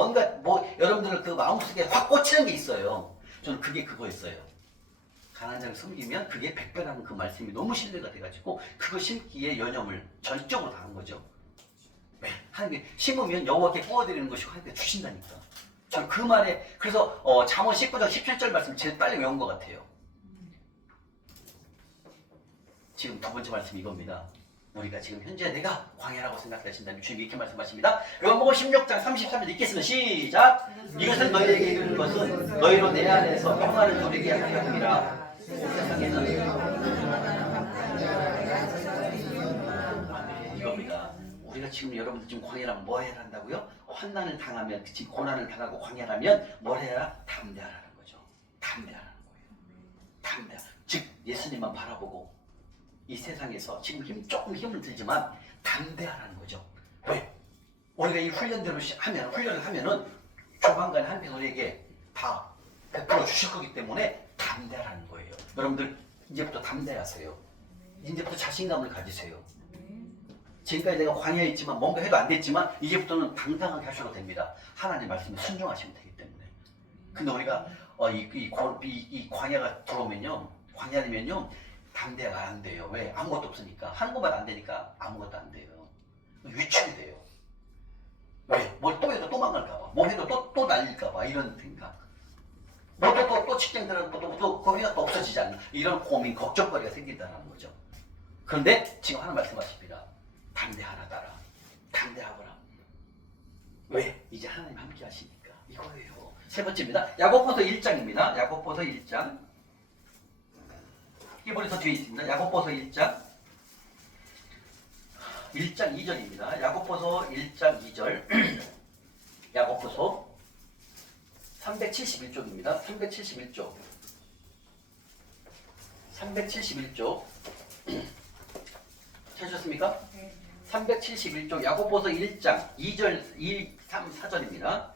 여러분들 그 마음속에 확 꽂히는 게 있어요. 저는 그게 그거였어요. 가난한 자를 섬기면 그게 100배라는 그 말씀이 너무 신뢰가 돼가지고 그거 심기에 연염을 전적으로 당한 거죠. 하나님께 심으면 여호와께 구워드리는 것이 하나님께 주신다니까. 전 그 말에 그래서 잠언 19장 17절 말씀 제일 빨리 외운 것 같아요. 지금 두 번째 말씀이 이겁니다. 우리가 지금 현재 내가 광야라고 생각하신다면 주님이 이렇게 말씀하십니다. 요한복음 16장 33절 읽겠습니다. 시작. 이것을 너희에게 이르는 것은 너희로 내 안에서 평안을 누리게 하려 함이라. 이겁니다. 우리가 지금 여러분들 지금 광야라면 뭐 해야 한다고요? 환난을 당하면 지금 고난을 당하고 광야라면 뭘 해야? 담대하라는 거죠. 담대하라는 거예요. 담대. 즉 예수님만 바라보고 이 세상에서 지금 조금 힘을 들지만 담대하라는 거죠. 왜? 우리가 이 훈련을 하면은 조만간 하나님께서 우리에게 다 100% 주실 거기 때문에 담대하라는 거예요. 여러분들 이제부터 담대하세요. 이제부터 자신감을 가지세요. 지금까지 내가 광야에 있지만 뭔가 해도 안 됐지만 이제부터는 당당하게 하셔도 됩니다. 하나님 말씀에 순종하시면 되기 때문에. 근데 우리가 이 광야가 들어오면요, 광야면요 담대가 안 돼요. 왜? 아무것도 없으니까. 하는 것만 안 되니까 아무것도 안 돼요. 위축이 돼요. 왜? 뭘 또 해도 또 망할까봐. 뭘 해도 또 날릴까봐. 이런 생각. 또 직장 들어가면 또 거기가 또 없어지지 않나. 이런 고민, 걱정거리가 생긴다는 거죠. 그런데 지금 하나 말씀하십니다. 담대하라. 담대하거라. 왜? 이제 하나님 함께 하시니까. 이거예요. 세 번째입니다. 야고보서 1장입니다. 야고보서 1장. 히브리서 뒤에 있습니다. 야고보서 1장 2절입니다. 야고보서 1장 2절. 야고보서 371쪽입니다. 371쪽. 371쪽. 찾으셨습니까? 371쪽 야고보서 1장 2절 2, 3, 4절입니다.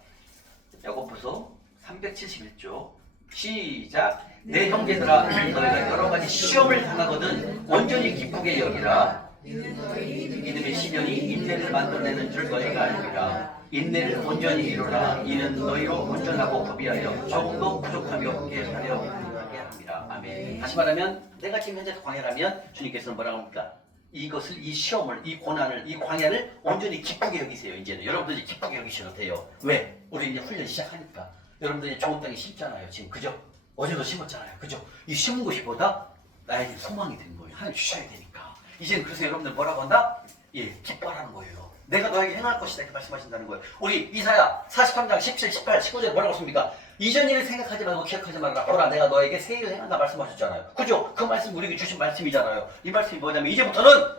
야고보서 371쪽 시작. 내 형제들아 너희가 여러가지 시험을 당하거든 온전히 기쁘게 여기라. 믿음의 시련이 인내를 만들어내는 줄 너희가 알리라. 인내를 온전히 이루라. 이는 너희로 온전하고 구비하여 조금도 부족함이 없게 하려 하게 합니다. 아멘. 다시 말하면 내가 지금 현재 광야라면 주님께서는 뭐라고 합니까? 이것을, 이 시험을, 이 고난을, 이 광야를 온전히 기쁘게 여기세요. 이제는 여러분들이 기쁘게 여기셔도 돼요. 왜? 우리 이제 훈련 시작하니까. 여러분들이 좋은 땅에 심잖아요. 지금 그죠? 어제도 심었잖아요. 그죠? 이 심은 것이보다 나에게 소망이 된 거예요. 하나님 주셔야 되니까. 이제는 그래서 여러분들 뭐라고 한다? 예, 기뻐하라는 거예요. 내가 너에게 행할 것이다 이렇게 말씀하신다는 거예요. 우리 이사야 43장 17, 18, 19절에 뭐라고 했습니까? 이전 일을 생각하지 말고 기억하지 말라. 보라 내가 너에게 새 일을 행한다 말씀하셨잖아요. 그죠? 그 말씀 우리에게 주신 말씀이잖아요. 이 말씀이 뭐냐면 이제부터는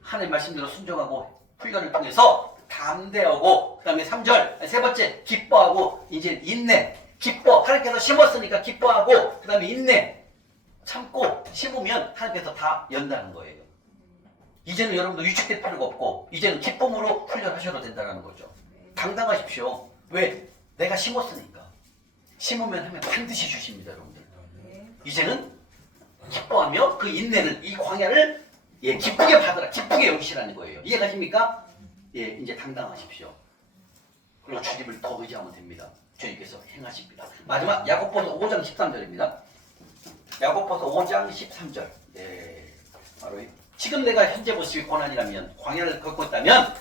하나님 말씀대로 순종하고 훈련을 통해서 담대하고 그 다음에 3절 세 번째 기뻐하고 이제 인내 기뻐 하나님께서 심었으니까 기뻐하고 그 다음에 인내 참고 심으면 하나님께서 다 연다는 거예요. 이제는 여러분도 위축될 필요가 없고 이제는 기쁨으로 훈련하셔도 된다는 거죠. 당당하십시오. 왜? 내가 심었으니까. 심으면 하면 반드시 주십니다. 여러분들. 이제는 기뻐하며 그 인내를 이 광야를 예, 기쁘게 받으라. 기쁘게 여기시라는 거예요. 이해가십니까? 예, 이제 당당하십시오. 그리고 주님을 더 의지하면 됩니다. 주님께서 행하십니다. 마지막 야고보서 5장 13절입니다. 야고보서 5장 13절. 예, 바로 지금 내가 현재 모습이 고난이라면 광야를 겪고 있다면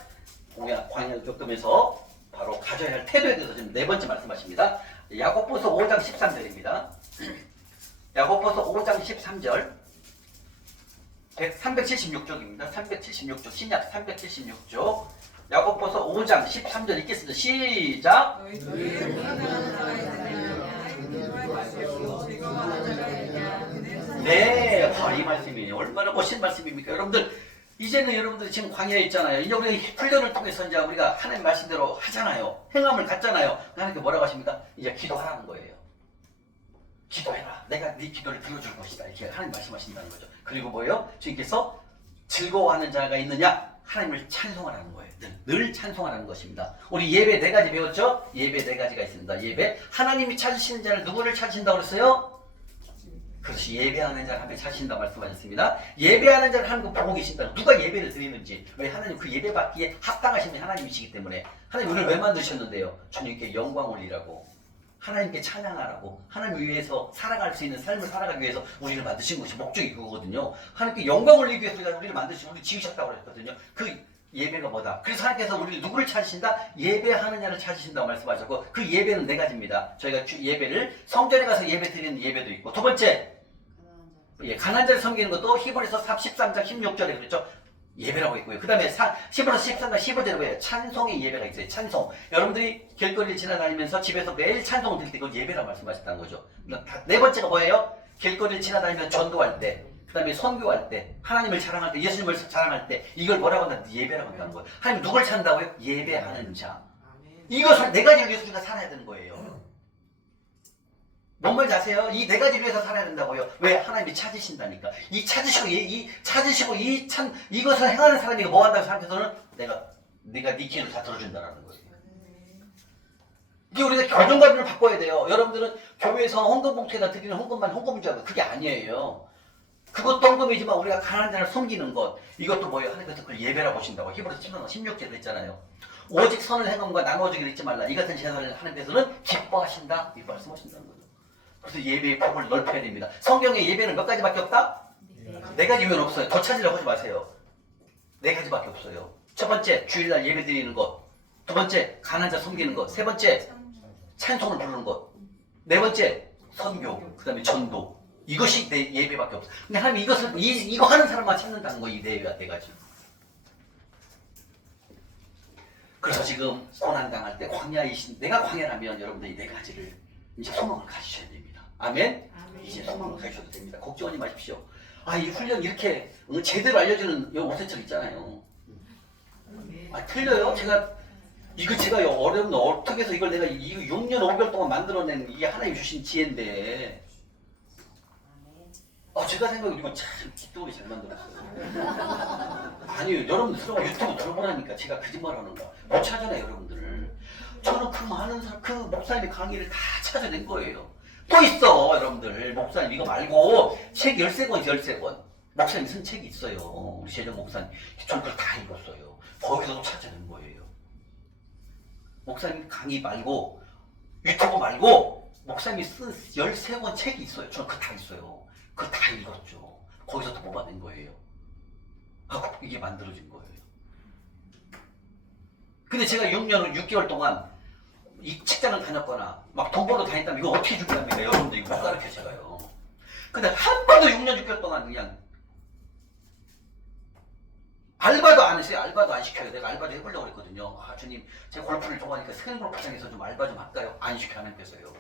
광야를 겪으면서 바로 가져야 할 태도에 대해서 지금 네 번째 말씀하십니다. 야고보서 5장 13절입니다. 야고보서 5장 13절 376쪽입니다. 376쪽 신약 376쪽 야고보서 5장 13절 읽겠습니다. 시작. 네, 바로 이 말씀이에요. 얼마나 멋진 말씀입니까? 여러분들 이제는 여러분들이 지금 광야에 있잖아요. 이제 우리가 훈련을 통해서 이제 우리가 하나님 말씀대로 하잖아요. 행함을 갖잖아요. 하나님께 뭐라고 하십니까? 이제 기도하라는 거예요. 기도해라. 내가 네 기도를 들어줄 것이다. 이렇게 하나님 말씀하신다는 거죠. 그리고 뭐예요? 주님께서 즐거워하는 자가 있느냐? 하나님을 찬송하라는 거예요. 늘 찬송하라는 것입니다. 우리 예배 네 가지 배웠죠? 예배 네 가지가 있습니다. 예배 하나님이 찾으시는 자를 누구를 찾으신다고 그랬어요? 그렇지. 예배하는 자를 하나님 찾으신다고 말씀하셨습니다. 예배하는 자를 하나님 보고 계신다. 누가 예배를 드리는지. 왜? 하나님 그 예배 받기에 합당하신 분이 하나님이시기 때문에. 하나님 우리를 왜 만드셨는데요? 주님께 영광 올리라고. 하나님께 찬양하라고. 하나님 위해서 살아갈 수 있는 삶을 살아가기 위해서 우리를 만드신 것이 목적이 그거거든요. 하나님께 영광 올리기 위해서 우리를 만드시고 우리 지으셨다고 그랬거든요. 그 예배가 뭐다? 그래서 하나님께서 우리를 누구를 찾으신다? 예배하는 자를 찾으신다고 말씀하셨고 그 예배는 네 가지입니다. 저희가 예배를 성전에 가서 예배 드리는 예배도 있고 두 번째 가난한 자를 섬기는 것도 히브리서 13장 16절에 그랬죠. 예배라고 있고요. 그 다음에 히브리서 13장 15절에 뭐예요? 찬송의 예배가 있어요. 찬송. 여러분들이 길거리를 지나다니면서 집에서 매일 찬송을 드릴 때 그건 예배라고 말씀하셨다는 거죠. 네 번째가 뭐예요? 길거리를 지나다니면서 전도할 때 그 다음에 선교할 때, 하나님을 자랑할 때, 예수님을 자랑할 때 이걸 뭐라고 한다? 예배라고 한다는 거예요. 하나님 누굴 찾는다고요? 예배하는 자. 이것을 네 가지를 위해서 우리가 살아야 되는 거예요. 뭔 말인지 아세요? 이 네 가지를 위해서 살아야 된다고요. 왜? 하나님이 찾으신다니까. 이것을 행하는 사람이 뭐 한다고 생각해서는 네가 네 기회를 다 들어준다는 거예요. 이게 우리가 교정관을 바꿔야 돼요. 여러분들은 교회에서 헌금봉투에다 드리는 헌금만 헌금인 줄 알고 그게 아니에요. 그것도 헌금이지만 우리가 가난한 자를 섬기는 것 이것도 뭐예요? 하나님께서 그걸 예배라고 보신다고 히브리서 16절에 했잖아요. 오직 선을 행함과 나누어주기를 잊지 말라. 이 같은 제사를 하나님께서는 기뻐하신다. 이 말씀하신다는 거죠. 그래서 예배의 폭을 넓혀야 됩니다. 성경에 예배는 몇 가지밖에 없다? 네 가지 이유는 없어요. 더 찾으려고 하지 마세요. 네 가지밖에 없어요. 첫 번째, 주일날 예배 드리는 것. 두 번째, 가난자 섬기는 것. 세 번째, 찬송을 부르는 것. 네 번째, 선교. 그 다음에 전도. 이것이 내 예배밖에 없어. 근데 하나님 이거 하는 사람만 찾는다는 거예요. 이 네 가지. 그래서 지금 고난당할 때 광야이신, 내가 광야라면 여러분들 이 네 가지를 이제 소망을 가지셔야 됩니다. 아멘? 이제 소망을 가지셔도 됩니다. 걱정하지 마십시오. 이 훈련 이렇게 제대로 알려주는 요 오세철 있잖아요. 틀려요? 제가 어렵네. 어떻게 해서 이걸 내가 6년 5개월 동안 만들어낸 이게 하나님 주신 지혜인데. 제가 생각해도 이거 참 기특하게 잘 만들었어요. 아니요, 여러분들 들어가 유튜브 들어보라니까 제가 거짓말하는가. 못 찾아내요, 여러분들을. 저는 그 많은 사람, 그 목사님의 강의를 다 찾아낸 거예요. 또 있어, 여러분들. 목사님 이거 말고 책 13권, 13권. 목사님 쓴 책이 있어요. 우리 재정 목사님. 저는 그걸 다 읽었어요. 거기서도 찾아낸 거예요. 목사님 강의 말고, 유튜브 말고, 목사님이 쓴 13권 책이 있어요. 저는 그거 다 있어요. 그거 다 읽었죠. 거기서도 뽑아낸 거예요. 이게 만들어진 거예요. 근데 제가 6년, 6개월 동안 이 직장을 다녔거나 막 돈 벌러 다녔다면 이거 어떻게 준답니까? 여러분들 이거 못 가르쳐 제가요. 근데 한 번도 6년, 6개월 동안 그냥 알바도 안 했어요. 알바도 안 시켜요. 내가 알바도 해보려고 했거든요. 주님, 제가 골프를 좋아하니까 스크린 골프장에서 좀 알바 좀 할까요? 안 시켜 하나님께서요.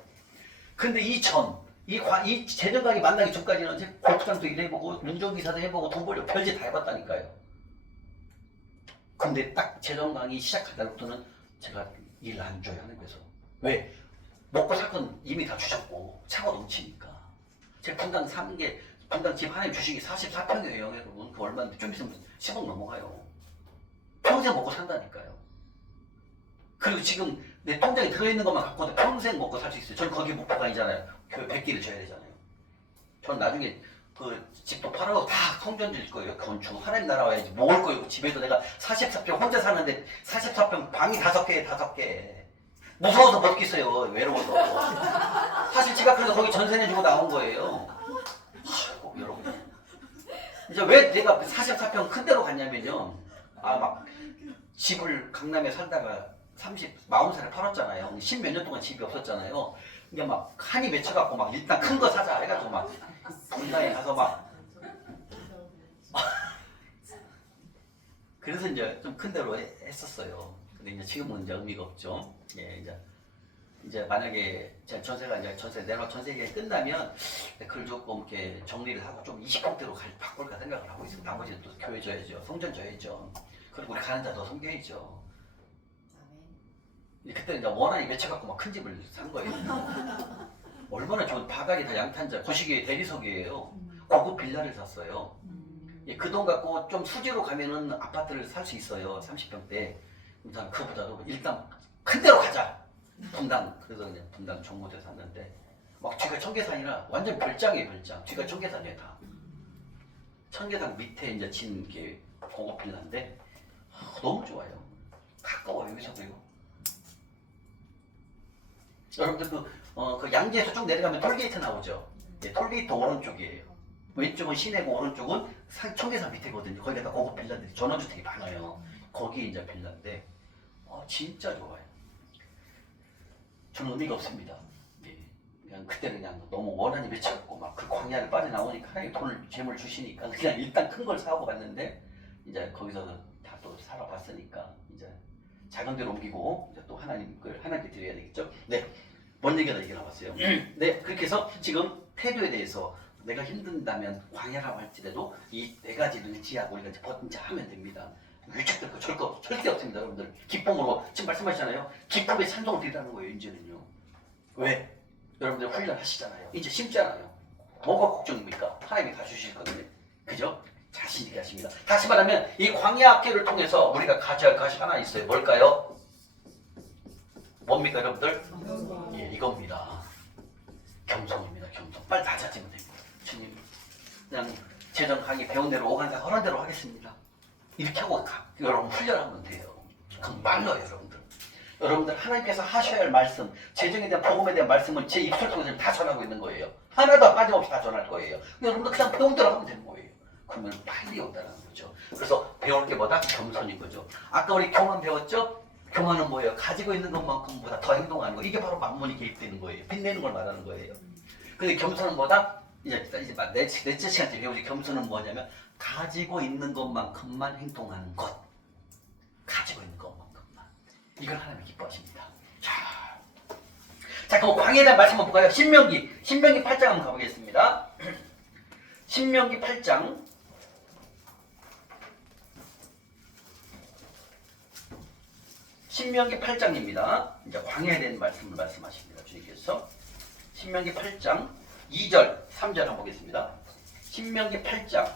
근데 이 재정 강의 만나기 전까지는 제 골프장도 일해보고 운전기사도 해보고 돈 벌려고 별짓 다 해봤다니까요. 근데 딱 재정 강의 시작할 때부터는 제가 일 안 줘요, 하나님께서. 왜? 먹고 살 건 이미 다 주셨고 차가 넘치니까. 제 분당 집 하나님 주신 게 44평이에요, 여러분. 그 얼마인데 좀 있으면 10억 넘어가요. 평생 먹고 산다니까요. 그리고 지금 내 통장에 들어있는 것만 갖고도 평생 먹고 살 수 있어요. 저는 거기 목표가 아니잖아요. 교회 100개를 줘야 되잖아요. 저는 나중에 그 집도 팔아서 다 성전 질 거예요. 건축. 하나님 나라 와야지. 먹을 거예요. 집에도 내가 44평 혼자 사는데 44평 방이 5개. 무서워서 못 있어요. 외로워서. 사실 제가 그래서 거기 전세 내주고 나온 거예요. 여러분. 이제 왜 내가 44평 큰 데로 갔냐면요. 막 집을 강남에 살다가 40살에 팔았잖아요. 10몇 년 동안 집이 없었잖아요. 근데 막 한이 맺혀갖고 막 일단 큰 거 사자 해가지고 막 분당에 가서 막 그래서 이제 좀 큰 데로 했었어요. 근데 이제 지금은 이제 의미가 없죠. 예, 이제 만약에 제 전세가 이제 전세 계획이 끝나면 그걸 조금 이렇게 정리를 하고 좀 20평대로 바꿀까 생각을 하고 있습니다. 나머지는 또 교회 줘야죠. 성전 줘야죠. 그리고 우리 가는 자도 섬겨야죠. 그때 이제 원한이 맺혀갖고 막 큰 집을 산 거예요. 얼마나 좋은 바닥이 다 양탄자, 거시기에 대리석이에요. 고급 빌라를 샀어요. 그 돈 갖고 좀 수지로 가면은 아파트를 살 수 있어요. 30평대. 저는 그거보다도 일단 큰 데로 가자. 그래서 그냥 분당 종로에 샀는데 막 뒤가 청계산이라 완전 별장이에요, 별장. 뒤가 청계산이에요, 다. 청계산 밑에 이제 진 게 고급 빌라인데 너무 좋아요. 가까워요, 여기서도요. 여러분들 그 양재에서 쭉 내려가면 톨게이트 나오죠. 네, 톨게이트 오른쪽이에요. 왼쪽은 시내고 오른쪽은 청계산 밑에거든요. 거기가 다 고급 빌라들이 전원주택이 많아요. 거기 이제 빌라인데 진짜 좋아요. 저는 의미가 없습니다. 예. 그냥 그때는 그냥 너무 원한이 맺혀갖고 막 그 광야를 빠져나오니까 하나님 재물 주시니까 그냥 일단 큰 걸 사고 갔는데 이제 거기서 다 또 살아봤으니까 이제 작은 데로 옮기고 이제 또 하나님께 드려야 되겠죠. 네, 뭔 얘기가 나왔어요. 네, 그렇게 해서 지금 태도에 대해서 내가 힘든다면 광야라고 할지라도 이 네 가지를 의지하고 우리가 이제 하면 됩니다. 위축될 거 절대 없습니다, 여러분들. 기쁨으로 지금 말씀하시잖아요. 기쁨에 찬송을 드리라는 거예요, 이제는요. 왜? 여러분들 훈련하시잖아요. 이제 심잖아요. 뭐가 걱정입니까? 하나님이 다 주실 거거든요. 그죠? 자신 있게 하십니다. 다시 말하면 이 광야 학교를 통해서 우리가 가져야 할 것이 하나 있어요. 뭘까요? 뭡니까, 여러분들? 예, 이겁니다. 겸손입니다. 겸손. 빨리 낮아지면 됩니다. 주님, 그냥 재정 강의 배운 대로 오간다 허란 대로 하겠습니다. 이렇게 하고 여러분 훈련하면 돼요. 그럼 빨라요, 여러분들. 여러분들 하나님께서 하셔야 할 말씀, 재정에 대한 복음에 대한 말씀은 제 입술 통해서 다 전하고 있는 거예요. 하나도 빠짐없이 다 전할 거예요. 여러분들 그냥 배운대로 하면 되는 거예요. 그러면 빨리 온다는 거죠. 그래서 배울 게 뭐다? 겸손인 거죠. 아까 우리 교만 배웠죠? 교만은 뭐예요? 가지고 있는 것만큼보다 더 행동하는 거. 이게 바로 만몬이 개입되는 거예요. 빛내는 걸 말하는 거예요. 근데 겸손은 뭐다? 이제 넷째 시간 때 배우지. 겸손은 뭐냐면 가지고 있는 것만큼만 행동하는 것. 가지고 있는 것만큼만. 이걸 하나님이 기뻐하십니다. 자, 그럼 광야에 대한 말씀 한번 볼까요? 신명기 8장 한번 가보겠습니다. 신명기 8장. 신명기 8장입니다. 이제 광야에 대한 말씀을 말씀하십니다. 주님께서. 신명기 8장 2절, 3절 한번 보겠습니다. 신명기 8장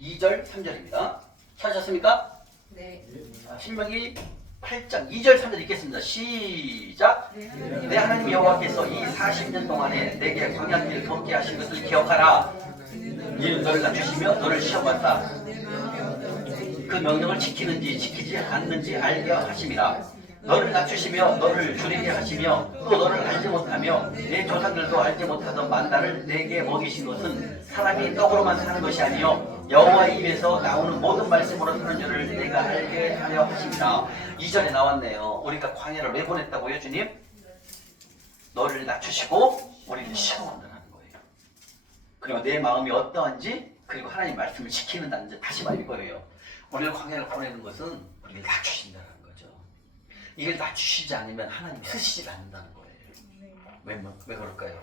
2절, 3절입니다. 찾으셨습니까? 네. 신명기 8장 2절, 3절 읽겠습니다. 시작! 내 하나님 여호와께서 이 40년 동안에 내게 광야길을 걷게 하신 것을 기억하라. 이는 너를 낮추시며 너를 시험한다. 그 명령을 지키는지 지키지 않는지 알게 하심이라. 너를 낮추시며 너를 줄이게 하시며 또 너를 알지 못하며 내 조상들도 알지 못하던 만나를 내게 먹이신 것은 사람이 떡으로만 사는 것이 아니요 여호와의 입에서 나오는 모든 말씀으로 사는 줄을 내가 알게 하려 하십니다. 2절에 나왔네요. 우리가 광야를 왜 보냈다고요, 주님? 너를 낮추시고 우리를 시험한다는 거예요. 그리고 내 마음이 어떠한지, 그리고 하나님 말씀을 지키는다는 다시 말일 거예요. 우리를 광야를 보내는 것은 우리를 낮추신다는 거죠. 이걸 낮추시지 않으면 하나님이 쓰시지 않는다는 거예요. 왜 그럴까요?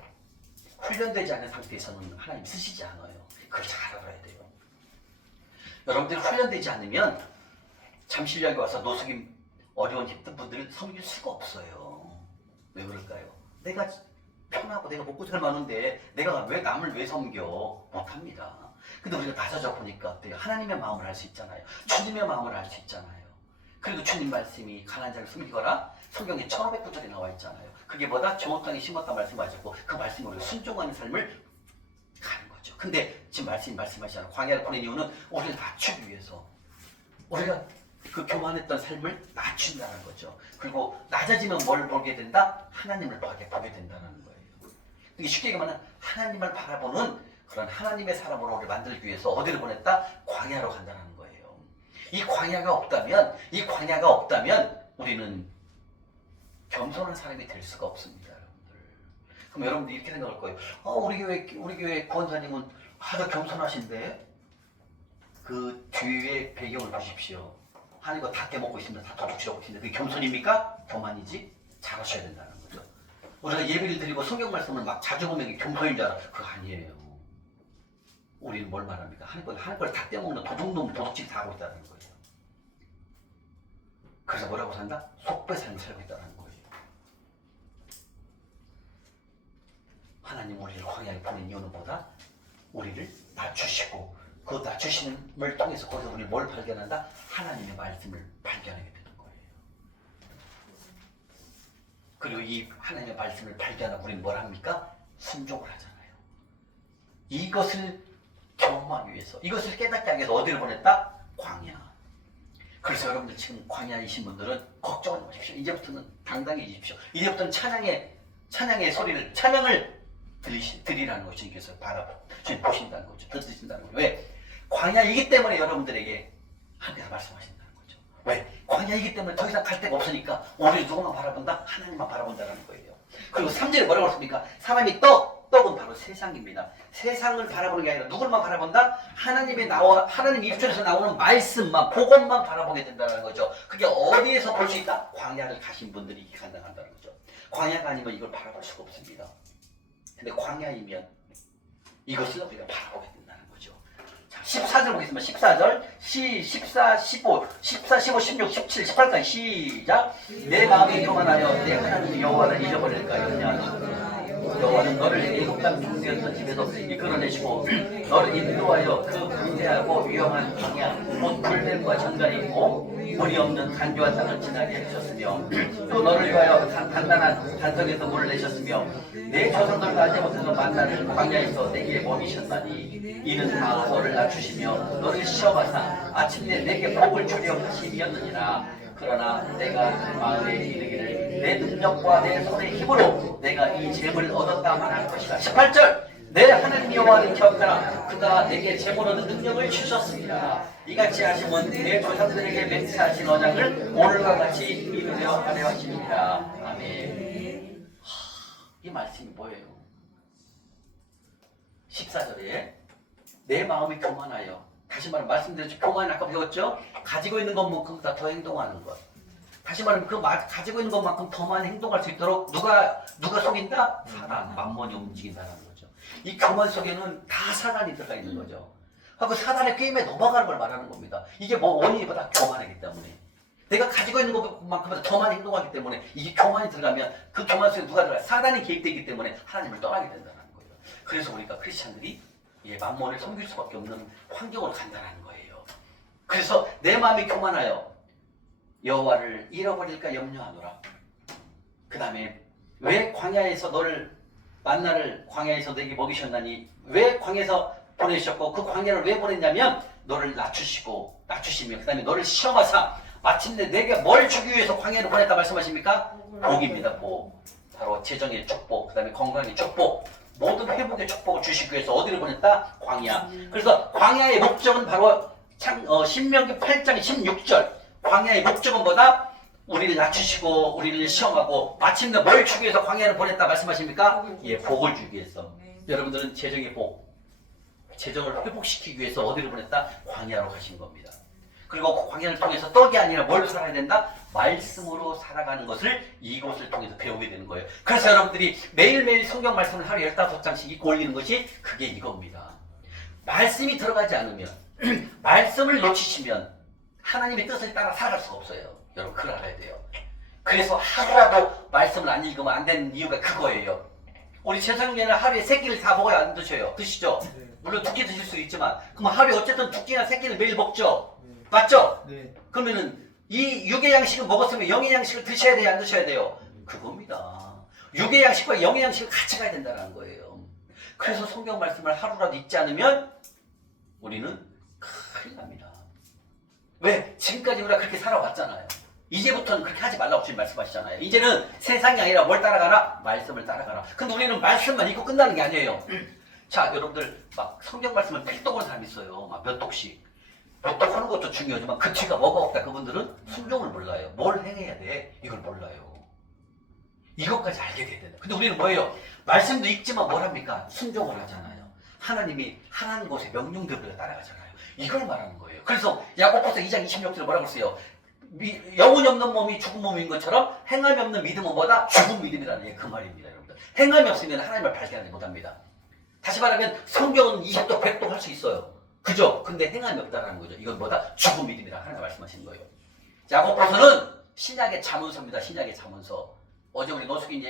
훈련되지 않은 상태에서는 하나님 쓰시지 않아요. 그걸 잘 알아야 돼요. 여러분들이 훈련되지 않으면 잠실역에 와서 노숙인 어려운 힘든 분들을 섬길 수가 없어요. 왜 그럴까요? 내가 편하고 내가 먹고 살 많은데 내가 남을 섬겨? 못합니다. 근데 우리가 낮아져 보니까 어때요? 하나님의 마음을 알 수 있잖아요. 주님의 마음을 알 수 있잖아요. 그리고 주님 말씀이 가난한 자를 섬기거라. 성경에 1500구절이 나와 있잖아요. 그게 뭐다? 좋은 땅에 심었다 말씀하셨고 그 말씀으로 순종하는 삶을 가는 거죠. 근데 지금 말씀하시잖아요. 광야를 보낸 이유는 우리를 낮추기 위해서. 우리가 그 교만했던 삶을 낮춘다는 거죠. 그리고 낮아지면 뭘 보게 된다? 하나님을 보게 된다는 거예요. 이게 쉽게 얘기하면 하나님을 바라보는 그런 하나님의 사람으로 우리를 만들기 위해서 어디를 보냈다? 광야로 간다는 거예요. 이 광야가 없다면 우리는 겸손한 사람이 될 수가 없습니다, 여러분들. 그럼 여러분들 이렇게 생각할 거예요. 우리 교회 권사님은 아주 겸손하신데 그 뒤에 배경을 보십시오. 하나님과 다 깨먹고 있습니다. 다 도둑질하고 있습니다. 그게 겸손입니까? 교만이지? 잘하셔야 된다는 거죠. 우리가 예배를 드리고 성경 말씀을 막 자주 보면 이게 겸손인 줄 알아. 그거 아니에요. 우리는 뭘 말합니까? 하나님 걸 다 떼먹는 도둑놈, 도둑질 다 하고 있다는 거예요. 그래서 뭐라고 산다? 속배 삶을 살고 있다는 거예요. 하나님 우리를 광야에 보낸 이유는 뭐다? 우리를 낮추시고 그 낮추심을 통해서 거기서 우리 뭘 발견한다? 하나님의 말씀을 발견하게 되는 거예요. 그리고 이 하나님의 말씀을 발견하고 우리는 뭘 합니까? 순종을 하잖아요. 이것을 경험하기 위해서, 이것을 깨닫게 하기 위해서 어디를 보냈다? 광야. 그래서 여러분들 지금 광야이신 분들은 걱정하지 마십시오. 이제부터는 당당해지십시오. 이제부터는 찬양의 소리를, 찬양을 드리라는 거죠. 주님께서 주님 보신다는 거죠. 듣으신다는 거죠. 왜? 광야이기 때문에 여러분들에게 하나님께서 말씀하신다는 거죠. 왜? 광야이기 때문에 더 이상 갈 데가 없으니까 우리를 누구만 바라본다? 하나님만 바라본다는 거예요. 그리고 3절에 뭐라고 했습니까? 사람이 떡은 바로 세상입니다. 세상을 바라보는 게 아니라 누굴만 바라본다? 하나님 입술에서 나오는 말씀만, 복음만 바라보게 된다는 거죠. 그게 어디에서 볼 수 있다? 광야를 가신 분들이 이게 가능한다는 거죠. 광야가 아니면 이걸 바라볼 수가 없습니다. 근데 광야이면 이것을 우리가 바라보게 된다는 거죠. 자, 14절 보겠습니다. 14절, 14, 15, 16, 17, 18까지 시작. 내 마음이 교만하여 내 하나님 여호와를 잊어버릴까요? 여호와는 너를 애굽 땅 종되었던 집에서 이끌어내시고 너를 인도하여 그 광대하고 위험한 광야 곧 불뱀과 정갈이 있고 물이 없는 간교한 땅을 지나게 해주셨으며 또 너를 위하여 단단한 단석에서 물을 내셨으며 내 조상들과 알지 못해서 만나를 광야에서 내게 먹이셨나니 이는 다 너를 낮추시며 너를 시험하사 아침에 내게 복을 주려 하심이었느니라. 그러나 내가 마음에 이르기를 내 능력과 내 손의 힘으로 내가 이 재물을 얻었다만 할 것이다. 18절 내 하나님 여호와를 기억하라. 그가 내게 재물 얻는 능력을 주셨습니다. 이같이 하심은 내 조상들에게 맹세하신 언약을 오늘과 같이 이루려 하려 하심이니라. 아멘. 이 말씀이 뭐예요? 14절에 내 마음이 교만하여, 다시 말하면 말씀드렸죠. 교만은 아까 배웠죠? 가지고 있는 것만큼보다 더 행동하는 것. 다시 말하면 가지고 있는 것만큼 더 많이 행동할 수 있도록 누가 속인다? 사단, 만몬이 움직인다는 거죠. 이 교만 속에는 다 사단이 들어가 있는 거죠. 그 사단의 게임에 넘어가는 걸 말하는 겁니다. 이게 뭐 원인보다 교만하기 때문에. 내가 가지고 있는 것만큼보다 더 많이 행동하기 때문에 이게 교만이 들어가면 그 교만 속에 누가 들어가요? 사단이 개입되기 때문에 하나님을 떠나게 된다는 거예요. 그래서 우리가 크리스찬들이 만몬을 섬길 수밖에 없는 환경으로 간다는 거예요. 그래서 내 마음이 교만하여 여호와를 잃어버릴까 염려하노라. 그 다음에 왜 광야에서 너를 만나를 광야에서 내게 먹이셨나니, 왜 광야에서 보내셨고 그 광야를 왜 보냈냐면 너를 낮추시며 그 다음에 너를 시험하사 마침내 내게 뭘 주기 위해서 광야를 보냈다 말씀하십니까? 복입니다. 복. 바로 재정의 축복, 그 다음에 건강의 축복, 모든 회복의 축복을 주시기 위해서 어디를 보냈다? 광야. 그래서 광야의 목적은 바로 신명기 8장 16절 광야의 목적은 뭐다? 우리를 낮추시고 우리를 시험하고 마침내 뭘 주기 위해서 광야를 보냈다 말씀하십니까? 복을 주기 위해서. 여러분들은 재정의 복, 재정을 회복시키기 위해서 어디를 보냈다? 광야로 가신 겁니다. 그리고 그 광야를 통해서 떡이 아니라 뭘로 살아야 된다? 말씀으로 살아가는 것을 이곳을 통해서 배우게 되는 거예요. 그래서 여러분들이 매일매일 성경 말씀을 하루에 15장씩 읽고 올리는 것이 그게 이겁니다. 말씀이 들어가지 않으면 말씀을 놓치시면 하나님의 뜻을 따라 살아갈 수가 없어요. 여러분 그걸 알아야 돼요. 그래서 하루라도 말씀을 안 읽으면 안 되는 이유가 그거예요. 우리 최성년은 하루에 3끼를 다 먹어야 안 드셔요. 드시죠? 물론 2끼 드실 수 있지만 그럼 하루에 어쨌든 2끼나 3끼를 매일 먹죠? 맞죠? 네. 그러면은 이 육의 양식을 먹었으면 영의 양식을 드셔야 돼요? 안 드셔야 돼요? 그겁니다. 육의 양식과 영의 양식을 같이 가야 된다는 거예요. 그래서 성경 말씀을 하루라도 읽지 않으면 우리는 큰일 납니다. 왜? 지금까지 우리가 그렇게 살아왔잖아요. 이제부터는 그렇게 하지 말라고 지금 말씀하시잖아요. 이제는 세상이 아니라 뭘 따라가라? 말씀을 따라가라. 근데 우리는 말씀만 읽고 끝나는 게 아니에요. 자, 여러분들 막 성경 말씀을 필독하는 사람 있어요. 막 몇 독씩. 몇 독 하는 것도 중요하지만 그 뒤가 뭐가 없다. 그분들은 순종을 몰라요. 뭘 행해야 돼? 이걸 몰라요. 이것까지 알게 돼야 된다. 근데 우리는 뭐예요? 말씀도 읽지만 뭘 합니까? 순종을 하잖아요. 하나님이 하나님 곳의 명령대로 따라가잖아요. 이걸 말하는 거예요. 그래서 야고보서 2장 26절에 뭐라고 했어요? 영혼이 없는 몸이 죽은 몸인 것처럼 행함이 없는 믿음은 뭐다? 죽은 믿음이라는 게 그 말입니다. 여러분들. 행함이 없으면 하나님을 발견하지 못합니다. 다시 말하면 성경은 20도 100도 할 수 있어요. 그죠? 근데 행함이 없다는 거죠. 이건 뭐다? 죽은 믿음이라 하나님 말씀하시는 거예요. 야고보서는 신약의 자문서입니다. 신약의 자문서. 어제 우리 노숙인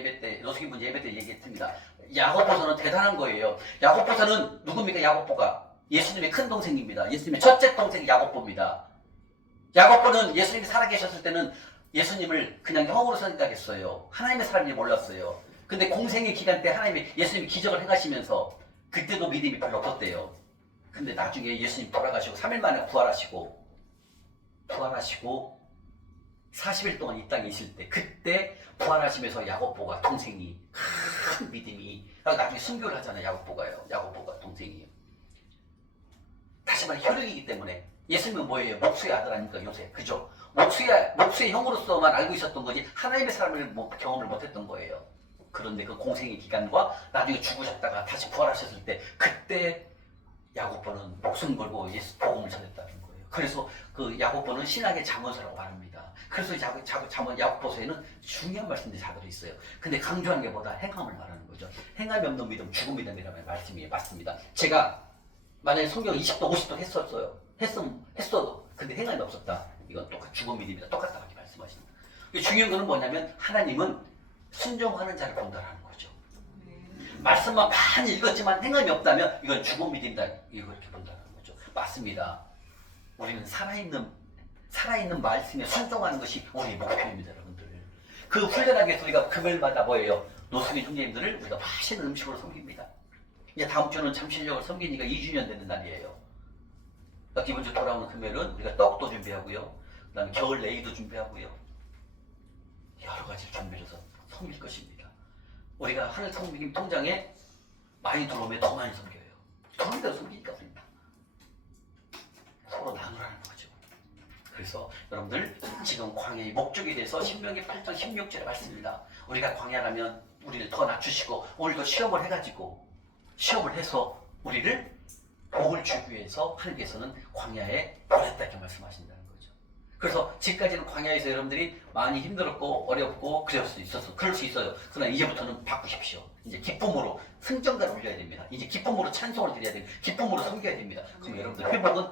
분 예배 때 얘기했습니다. 야고보서는 대단한 거예요. 야고보서는 누굽니까? 야고보가 예수님의 큰 동생입니다. 예수님의 첫째 동생이 야고보입니다. 야고보는 예수님이 살아계셨을 때는 예수님을 그냥 형으로 생각했어요. 하나님의 사람인지 몰랐어요. 근데 공생의 기간 때 예수님이 기적을 행하시면서 그때도 믿음이 별로 없었대요. 근데 나중에 예수님 돌아가시고 3일 만에 부활하시고 40일 동안 이 땅에 있을 때 그때 부활하시면서 야고보가 동생이 큰 믿음이 나중에 순교를 하잖아요. 야고보가 동생이에요. 다시 말해 혈육이기 때문에 예수님은 뭐예요? 목수의 아들 아닙니까? 요새 그죠? 목수의 형으로서만 알고 있었던 거지 하나님의 사람을 경험을 못했던 거예요. 그런데 그 공생의 기간과 나중에 죽으셨다가 다시 부활하셨을 때 그때 야고보는 목숨 걸고 예수 복음을 전했다는 거예요. 그래서 그 야고보는 신학의 자문서라고 말합니다. 그래서 야고보서에는 중요한 말씀들이 다 들어있어요. 근데 강조한 게 뭐다? 행함을 말하는 거죠. 행함이 없는 믿음, 죽은 믿음이라는 말씀이 맞습니다. 제가 만약에 성경 20도 50도 했어도 근데 행함이 없었다. 이건 똑같은 죽은 믿음이다. 똑같다. 이렇게 말씀하십니다. 중요한 거는 뭐냐면 하나님은 순종하는 자를 본다라는 거죠. 말씀만 많이 읽었지만 행함이 없다면 이건 죽은 믿음이다. 이렇게 본다는 거죠. 맞습니다. 우리는 살아있는 살아있는 말씀에 순종하는 것이 우리의 목표입니다, 여러분들. 그 훈련하기 위해서 우리가 금요일마다 뭐예요? 노숙인 형제님들을 우리가 맛있는 음식으로 섬깁니다. 이제 다음 주는 잠실역을 섬긴 지가 2주년 되는 날이에요. 그러니까 이번 주 돌아오는 금요일은 우리가 떡도 준비하고요. 그 다음에 겨울 레이도 준비하고요. 여러 가지를 준비해서 섬길 것입니다. 우리가 하늘 섬김 통장에 많이 들어오면 더 많이 섬겨요. 그런 대로 섬기니까 됩니다. 서로 나누라는 거죠. 그래서 여러분들 지금 광야의 목적에 대해서 신명기 8장 16절에 말씀입니다. 우리가 광야라면 우리를 더 낮추시고 오늘도 시험을 해가지고 시험을 해서 우리를 복을 주기 위해서 하나님께서는 광야에 보냈다 이렇게 말씀하신다는 거죠. 그래서 지금까지는 광야에서 여러분들이 많이 힘들었고 어렵고 그럴 수 있어요. 그러나 이제부터는 바꾸십시오. 이제 기쁨으로 승전가를 올려야 됩니다. 이제 기쁨으로 찬송을 드려야 됩니다. 기쁨으로 섬겨야 됩니다. 그럼 여러분들 회복은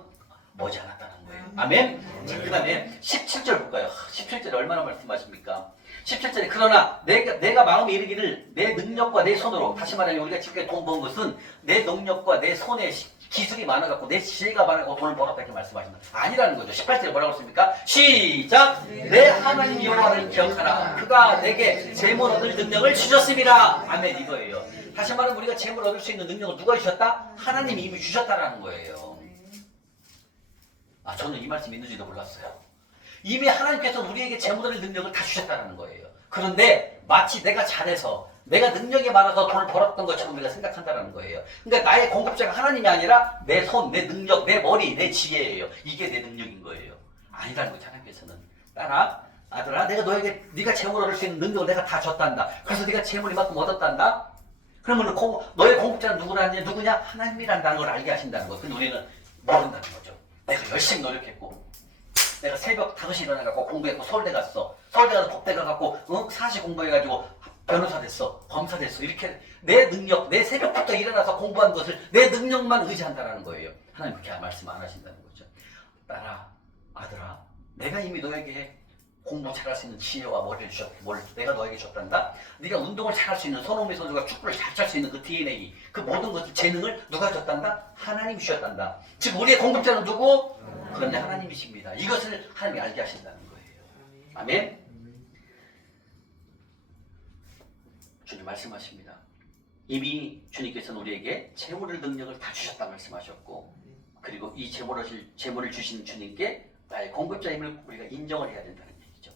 머지않았다는 거예요. 아멘. 자, 그 다음에 17절 볼까요? 17절에 얼마나 말씀하십니까? 17절에 그러나 내가 마음에 이르기를 내 능력과 내 손으로, 다시 말하면 우리가 지금까지 돈 번 것은 내 능력과 내 손에 기술이 많아갖고 내 지혜가 많아갖고 돈을 벌었다 이렇게 말씀하신다. 아니라는 거죠. 18절에 뭐라고 했습니까? 시작! 내 하나님 여호와를 기억하라. 그가 내게 재물 얻을 능력을 주셨습니다. 아멘. 이거예요. 다시 말하면 우리가 재물 얻을 수 있는 능력을 누가 주셨다? 하나님이 이미 주셨다라는 거예요. 아, 저는 이 말씀 있는지도 몰랐어요. 이미 하나님께서는 우리에게 재물 얻을 능력을 다 주셨다는 거예요. 그런데 마치 내가 잘해서 내가 능력이 많아서 돈을 벌었던 것처럼 우리가 생각한다는 거예요. 그러니까 나의 공급자가 하나님이 아니라 내 손, 내 능력, 내 머리, 내 지혜예요. 이게 내 능력인 거예요. 아니라는 거죠. 하나님께서는. 딸아, 아들아, 내가 너에게 네가 재물 얻을 수 있는 능력을 내가 다 줬단다. 그래서 네가 재물 이만큼 얻었단다. 그러면 너의 공급자는 누구냐? 하나님이란다는 걸 알게 하신다는 거. 근데 우리는 모른다는 거죠. 내가 열심히 노력했고 내가 새벽 5시 일어나갖고 공부했고 서울대 갔어. 서울대 가서 법대 가갖고 사시 공부해가지고 변호사 됐어. 검사 됐어. 이렇게 내 능력, 내 새벽부터 일어나서 공부한 것을 내 능력만 의지한다는 거예요. 하나님 그렇게 말씀 안 하신다는 거죠. 딸아, 아들아, 내가 이미 너에게 공부 잘할 수 있는 지혜와 머리를 내가 너에게 줬단다. 네가 운동을 잘할 수 있는 손흥민 선수가 축구를 잘 찰 수 있는 그 DNA, 그 모든 것을 재능을 누가 줬단다? 하나님이 주셨단다. 즉 우리의 공급자는 누구? 그런데 하나님이십니다. 이것을 하나님이 알게 하신다는 거예요. 아멘. 주님 말씀하십니다. 이미 주님께서는 우리에게 재물의 능력을 다 주셨다 말씀하셨고, 그리고 이 재물을 주신 주님께 나의 공급자임을 우리가 인정을 해야 된다는 얘기죠.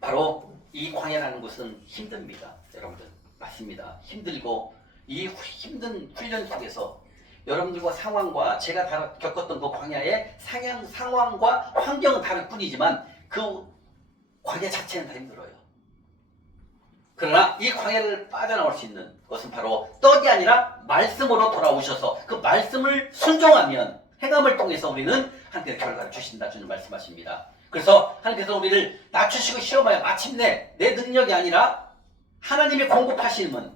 바로 이 광야라는 것은 힘듭니다. 여러분들 맞습니다. 힘들고 이 힘든 훈련 속에서 여러분들과 상황과 제가 겪었던 그 광야의 상황과 환경은 다를 뿐이지만 그 광야 자체는 다 힘들어요. 그러나 이 광야를 빠져나올 수 있는 것은 바로 떡이 아니라 말씀으로 돌아오셔서 그 말씀을 순종하면 행함을 통해서 우리는 하나님께서 결과를 주신다 주는 말씀하십니다. 그래서 하나님께서 우리를 낮추시고 시험하여 마침내 내 능력이 아니라 하나님의 공급하시는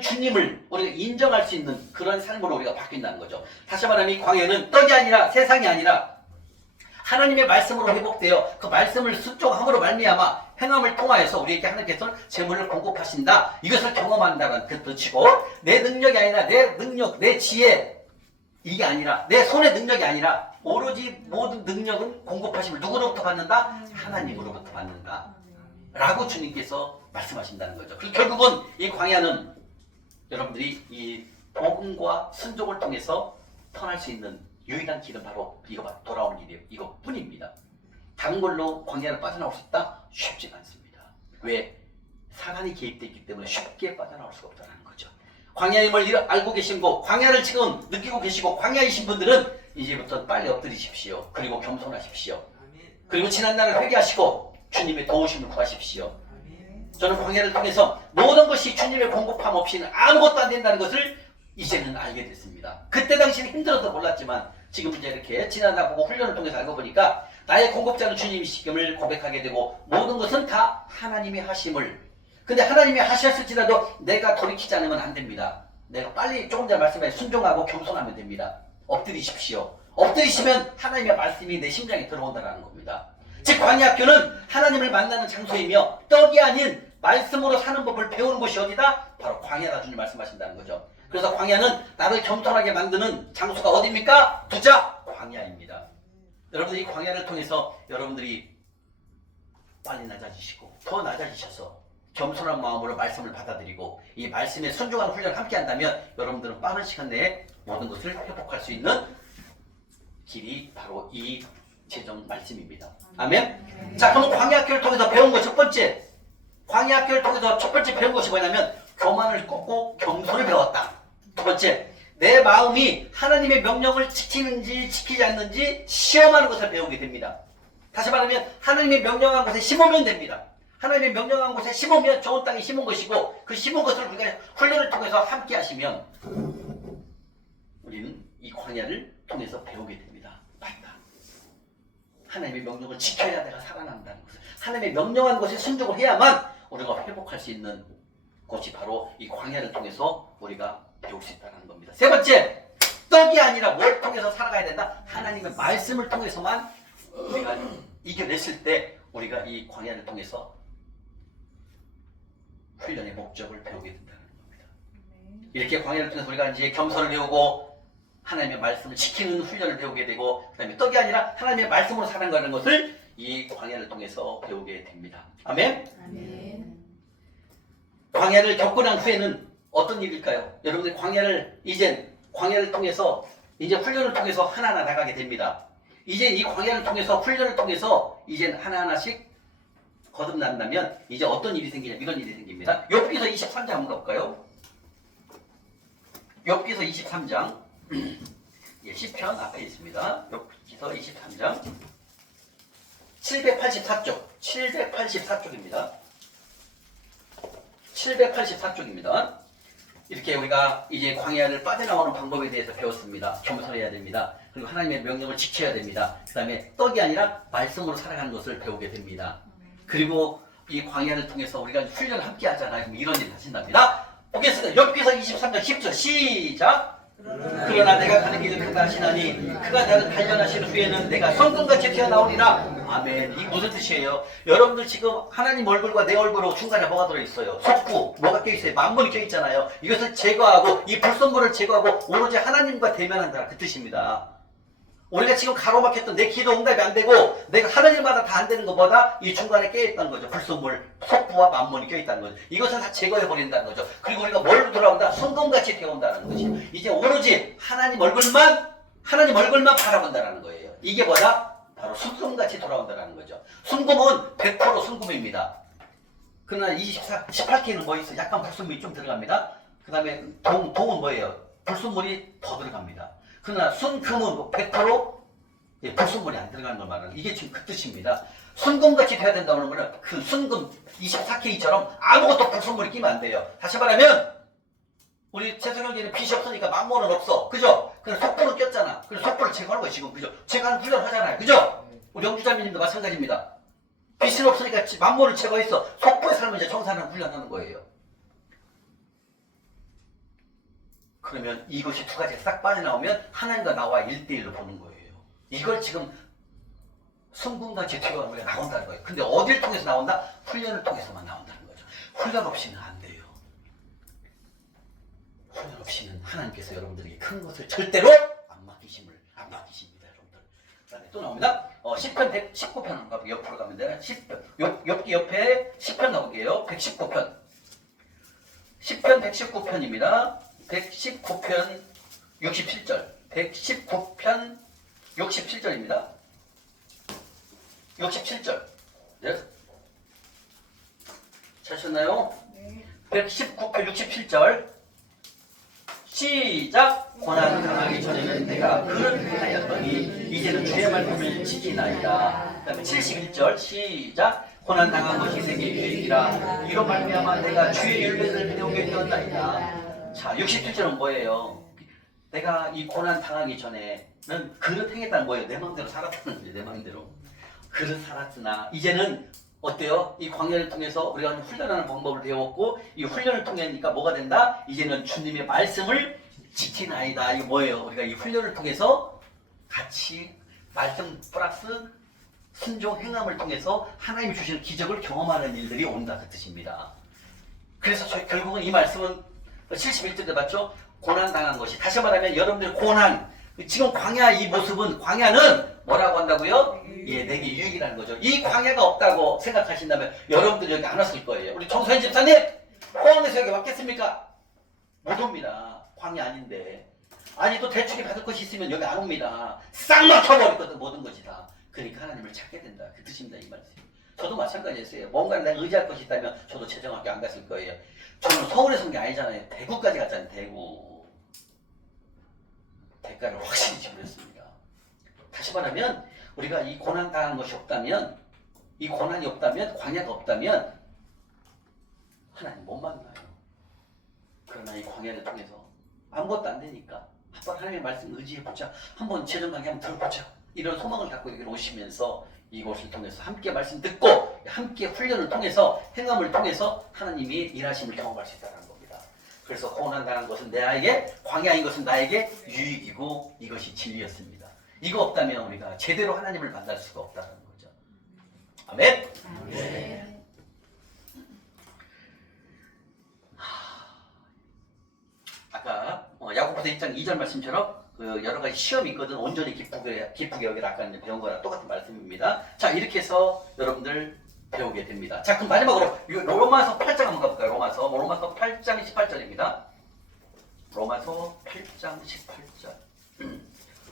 주님을 우리가 인정할 수 있는 그런 삶으로 우리가 바뀐다는 거죠. 다시 말하면 이 광야는 떡이 아니라 세상이 아니라 하나님의 말씀으로 회복되어 그 말씀을 순종함으로 말미암아 행함을 통하여서 우리에게 하나님께서 재물을 공급하신다. 이것을 경험한다는 그 뜻이고, 내 능력이 아니라 내 능력, 내 지혜, 이게 아니라 내 손의 능력이 아니라 오로지 모든 능력은 공급하심을 누구로부터 받는다? 하나님으로부터 받는다 라고 주님께서 말씀하신다는 거죠. 그래서 결국은 이 광야는 여러분들이 이 복음과 순종을 통해서 터날 수 있는 유일한 길은 바로 돌아오는 길이에요. 이것뿐입니다. 다른 걸로 광야를 빠져나올 수 있다? 쉽지가 않습니다. 왜? 사단이 개입되어 있기 때문에 쉽게 빠져나올 수가 없다는 거죠. 광야임을 알고 계시고 광야를 지금 느끼고 계시고 광야이신 분들은 이제부터 빨리 엎드리십시오. 그리고 겸손하십시오. 그리고 지난날을 회개하시고 주님의 도우심을 구하십시오. 저는 광야를 통해서 모든 것이 주님의 공급함 없이는 아무것도 안 된다는 것을 이제는 알게 됐습니다. 그때 당시는 힘들어서 몰랐지만 지금 이제 이렇게 지나다 보고 훈련을 통해서 알고 보니까 나의 공급자는 주님이심을 고백하게 되고 모든 것은 다 하나님이 하심을. 근데 하나님이 하셨을지라도 내가 돌이키지 않으면 안 됩니다. 내가 빨리 조금 전에 말씀에 순종하고 겸손하면 됩니다. 엎드리십시오. 엎드리시면 하나님의 말씀이 내 심장에 들어온다는 겁니다. 즉 광야학교는 하나님을 만나는 장소이며 떡이 아닌 말씀으로 사는 법을 배우는 곳이 어디다? 바로 광야다 주님 말씀하신다는 거죠. 그래서 광야는 나를 겸손하게 만드는 장소가 어디입니까? 두자 광야입니다. 여러분들 이 광야를 통해서 여러분들이 빨리 낮아지시고 더 낮아지셔서 겸손한 마음으로 말씀을 받아들이고 이 말씀에 순종하는 훈련을 함께 한다면 여러분들은 빠른 시간 내에 모든 것을 회복할 수 있는 길이 바로 이 제정 말씀입니다. 아멘. 자, 그럼 광야학교를 통해서 배운 것 첫 번째, 광야학교를 통해서 첫 번째 배운 것이 뭐냐면 교만을 꺾고 겸손을 배웠다. 두 번째, 내 마음이 하나님의 명령을 지키는지 지키지 않는지 시험하는 것을 배우게 됩니다. 다시 말하면 하나님의 명령한 것에 심으면 됩니다. 하나님의 명령한 곳에 심으면 좋은 땅에 심은 것이고 그 심은 것을 우리가 훈련을 통해서 함께 하시면 우리는 이 광야를 통해서 배우게 됩니다. 맞다. 하나님의 명령을 지켜야 내가 살아난다는 것을, 하나님의 명령한 것에 순종을 해야만 우리가 회복할 수 있는 것이 바로 이 광야를 통해서 우리가 배울 수 있다는 겁니다. 세 번째, 떡이 아니라 뭘 통해서 살아가야 된다? 하나님의 말씀을 통해서만 우리가 이겨냈을 때 우리가 이 광야를 통해서 훈련의 목적을 배우게 된다는 겁니다. 이렇게 광야를 통해서 우리가 이제 겸손을 배우고 하나님의 말씀을 지키는 훈련을 배우게 되고 그 다음에 떡이 아니라 하나님의 말씀으로 살아가는 것을 이 광야를 통해서 배우게 됩니다. 아멘? 아멘. 광야를 겪고 난 후에는 어떤 일일까요? 여러분들 광야를 통해서 이제 훈련을 통해서 하나하나 나가게 됩니다. 이제 이 광야를 통해서 훈련을 통해서 이제 하나하나씩 거듭난다면 이제 어떤 일이 생기냐, 이런 일이 생깁니다. 욥기서 23장 한번 가볼까요? 욥기서 23장 예, 시편 앞에 있습니다. 욥기서 23장 784쪽입니다. 784쪽입니다. 이렇게 우리가 이제 광야를 빠져나오는 방법에 대해서 배웠습니다. 겸손해야 됩니다. 그리고 하나님의 명령을 지켜야 됩니다. 그 다음에 떡이 아니라 말씀으로 살아가는 것을 배우게 됩니다. 그리고 이 광야를 통해서 우리가 훈련을 함께 하잖아요. 이런 일을 하신답니다. 보겠습니다. 욥기서 23장 10절 시작. 그러나 내가 가는 길을 그가 하시나니 그가 나를 단련하신 후에는 내가 성금같이 튀어나오리라. 아멘. 이게 무슨 뜻이에요? 여러분들 지금 하나님 얼굴과 내 얼굴하고 중간에 뭐가 들어있어요? 속구, 뭐가 껴있어요? 만물이 껴있잖아요. 이것을 제거하고 이 불순물을 제거하고 오로지 하나님과 대면한다, 그 뜻입니다. 우리가 지금 가로막혔던 내 기도 응답이 안 되고 내가 하는 일마다 다 안 되는 것보다 이 중간에 껴있다는 거죠. 불순물, 속부와 만물이 껴있다는 거죠. 이것을 다 제거해버린다는 거죠. 그리고 우리가 뭘로 돌아온다? 성금같이 되어온다는 것이죠. 이제 오로지 하나님 얼굴만 바라본다는 거예요. 이게 뭐다? 바로 순금같이 돌아온다는 거죠. 순금은 100% 순금입니다. 그러나 18K는 뭐 있어요? 약간 불순물이 좀 들어갑니다. 그 다음에 동은 뭐예요? 불순물이 더 들어갑니다. 그러나 순금은 100% 불순물이 안 들어가는 걸 말하는 거예요. 이게 지금 그 뜻입니다. 순금같이 돼야 된다는 거는 그 순금 24K처럼 아무것도 불순물이 끼면 안 돼요. 다시 말하면 우리 최성형제는 빛이 없으니까 만물은 없어. 그죠? 그래서 속보는 꼈잖아. 그래서 속보를 제거하는 거예요, 지금. 그죠? 제거하는 훈련을 하잖아요. 그죠? 우리 영주자매님도 마찬가지입니다. 빛은 없으니까 만물을 제거했어. 속보의 삶을 이제 정산하는 훈련하는 거예요. 그러면 이것이 두 가지가 싹 빠져나오면 하나님과 나와 1대1로 보는 거예요. 이걸 지금 순금같이 튀어나오는 우리가 나온다는 거예요. 근데 어딜 통해서 나온다? 훈련을 통해서만 나온다는 거죠. 훈련 없이는 안 돼요. 훈련 없이는 하나님께서 여러분들에게 큰 것을 절대로 안 맡기십니다, 여러분들. 그 다음에 또 나옵니다. 시편 119편 한번 옆으로 가면 돼요. 욥기 옆에 시편 나오게요. 119편. 시편 119편입니다. 119편 67절. 119편 67절입니다. 67절. 네? 찾으셨나요? 네. 119편 67절. 시작. 고난 당하기 전에는 내가 그릇 하였더니 이제는 주의 말씀을 지키나이다. 그 다음에 71절. 시작. 고난 당한 것이 세계 유익이라 이로 말미암아 내가 주의 열매를 배우게 되었나이다. 자, 67절은 뭐예요? 내가 이 고난 당하기 전에는 그릇 행했다는 거예요. 내 마음대로 살았다는 거예요. 내 마음대로 그릇 살았으나 이제는 어때요? 이 광야를 통해서 우리가 훈련하는 방법을 배웠고 이 훈련을 통하니까 뭐가 된다? 이제는 주님의 말씀을 지키나이다. 이게 뭐예요? 우리가 이 훈련을 통해서 같이 말씀 플러스 순종 행함을 통해서 하나님이 주시는 기적을 경험하는 일들이 온다, 그 뜻입니다. 그래서 결국은 이 말씀은 71절에 봤죠? 고난 당한 것이, 다시 말하면 여러분들 고난, 지금 광야 이 모습은 광야는 뭐라고 한다고요? 예, 내게 유익이라는 거죠. 이 광야가 없다고 생각하신다면 여러분들 여기 안 왔을 거예요. 우리 정서현 집사님 포항에서 여기 왔겠습니까? 못 옵니다. 광야 아닌데. 아니 또 대출이 받을 것이 있으면 여기 안 옵니다. 싹 막혀버리거든 모든 것이 다. 그러니까 하나님을 찾게 된다. 그 뜻입니다 이 말씀. 저도 마찬가지였어요. 뭔가를 내가 의지할 것이 있다면 저도 재정학교 안 갔을 거예요. 저는 서울에서 온 게 아니잖아요. 대구까지 갔잖아요. 대구. 대가를 확실히 지불했습니다. 다시 말하면 우리가 이 고난 당한 것이 없다면, 이 고난이 없다면, 광야가 없다면 하나님 못 만나요. 그러나 이 광야를 통해서 아무것도 안 되니까 한번 하나님의 말씀 의지해보자. 한번 재정 강의 한번 들어보자. 이런 소망을 갖고 여기 오시면서 이곳을 통해서 함께 말씀 듣고 함께 훈련을 통해서 행함을 통해서 하나님이 일하심을 경험할 수 있다는 겁니다. 그래서 고난 당한 것은 나에게, 광야인 것은 나에게 유익이고 이것이 진리였습니다. 이거 없다면 우리가 제대로 하나님을 만날 수가 없다는 거죠. 아멘. 아멘. 아까 야고보서 1장 2절 말씀처럼 그 여러 가지 시험이 있거든. 온전히 기쁘게 여기라 아까 이제 배운 거랑 똑같은 말씀입니다. 자, 이렇게 해서 여러분들 배우게 됩니다. 자, 그럼 마지막으로 로마서 8장 한번 가볼까요? 로마서 8장 18절입니다. 로마서 8장 18절.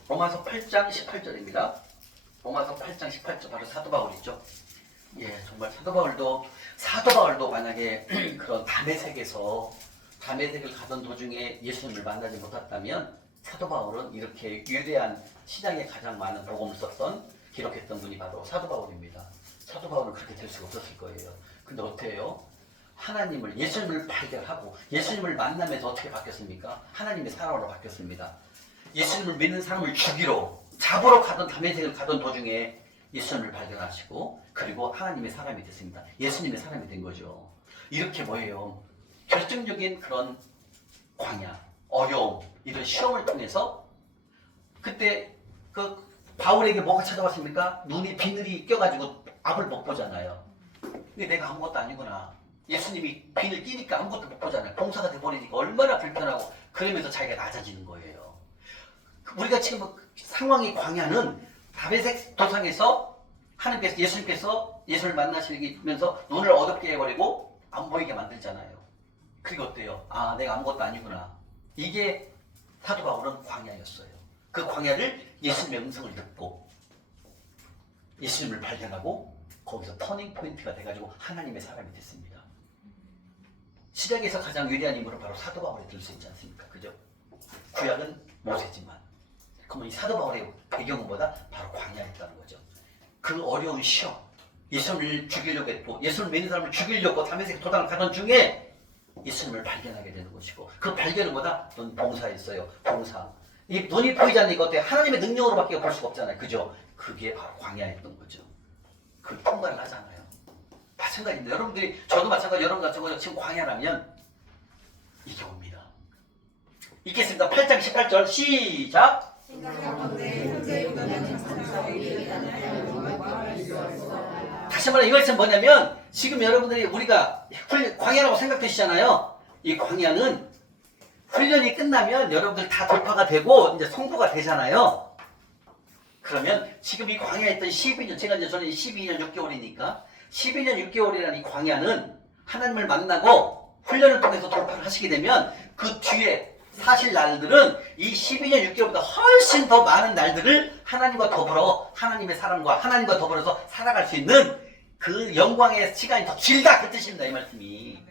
로마서 8장 18절입니다. 로마서 8장 18절 바로 사도 바울이죠. 예, 정말 사도 바울도 만약에 그런 다메섹을 가던 도중에 예수님을 만나지 못했다면 사도 바울은 이렇게 위대한 신약에 가장 많은 복음을 썼던, 기록했던 분이 바로 사도 바울입니다. 사도 바울은 그렇게 될 수가 없었을 거예요. 근데 어때요? 하나님을, 예수님을 발견하고 예수님을 만나면서 어떻게 바뀌었습니까? 하나님의 사람으로 바뀌었습니다. 예수님을 믿는 사람을 잡으러 가던 다메섹을 가던 도중에 예수님을 발견하시고 그리고 하나님의 사람이 됐습니다. 예수님의 사람이 된 거죠. 이렇게 뭐예요? 결정적인 그런 광야, 어려움, 이런 시험을 통해서 그때 그 바울에게 뭐가 찾아왔습니까? 눈에 비늘이 껴가지고 앞을 못 보잖아요. 근데 내가 아무것도 아니구나. 예수님이 비늘 끼니까 아무것도 못 보잖아요. 봉사가 돼버리니까 얼마나 불편하고 그러면서 자기가 낮아지는 거예요. 우리가 지금 상황의 광야는 다메섹 도상에서 하나님께서 예수님께서 예수를 만나시면서 눈을 어둡게 해버리고 안 보이게 만들잖아요. 그게 어때요? 아, 내가 아무것도 아니구나. 이게 사도 바울은 광야였어요. 그 광야를 예수님의 음성을 듣고 예수님을 발견하고 거기서 터닝 포인트가 돼가지고 하나님의 사람이 됐습니다. 시작에서 가장 위대한 인물은 바로 사도 바울이 될 수 있지 않습니까? 그죠? 구약은 모세지만 그러면 이 사도 바울의 배경은 뭐다? 바로 광야였다는 거죠. 그 어려운 시험, 예수님을 죽이려고 했고 예수를 믿는 사람을 죽이려고 다메섹 도당을 가던 중에 예수님을 발견하게 되는 것이고 그 발견은 뭐다? 넌 봉사했어요. 봉사. 이 눈이 보이지 않는 것 때문에 하나님의 능력으로밖에 볼 수가 없잖아요. 그죠? 그게 바로 광야였던 거죠. 그걸 통과를 하잖아요. 마찬가지입니다. 여러분들이, 저도 마찬가지, 여러분 같은 거 지금 광야라면 이게 옵니다. 읽겠습니다. 8장 18절 시작! 다시 말해 이것은 뭐냐면 지금 여러분들이 우리가 광야라고 생각되시잖아요. 이 광야는 훈련이 끝나면 여러분들 다 돌파가 되고 이제 성도가 되잖아요. 그러면 지금 이 광야에 있던 12년, 제가 이제 저는 12년 6개월이니까 12년 6개월이라는 이 광야는 하나님을 만나고 훈련을 통해서 돌파를 하시게 되면 그 뒤에 사실 날들은 이 12년 6개월보다 훨씬 더 많은 날들을 하나님과 더불어 하나님의 사람과 하나님과 더불어서 살아갈 수 있는 그 영광의 시간이 더 길다 그 뜻입니다. 이 말씀이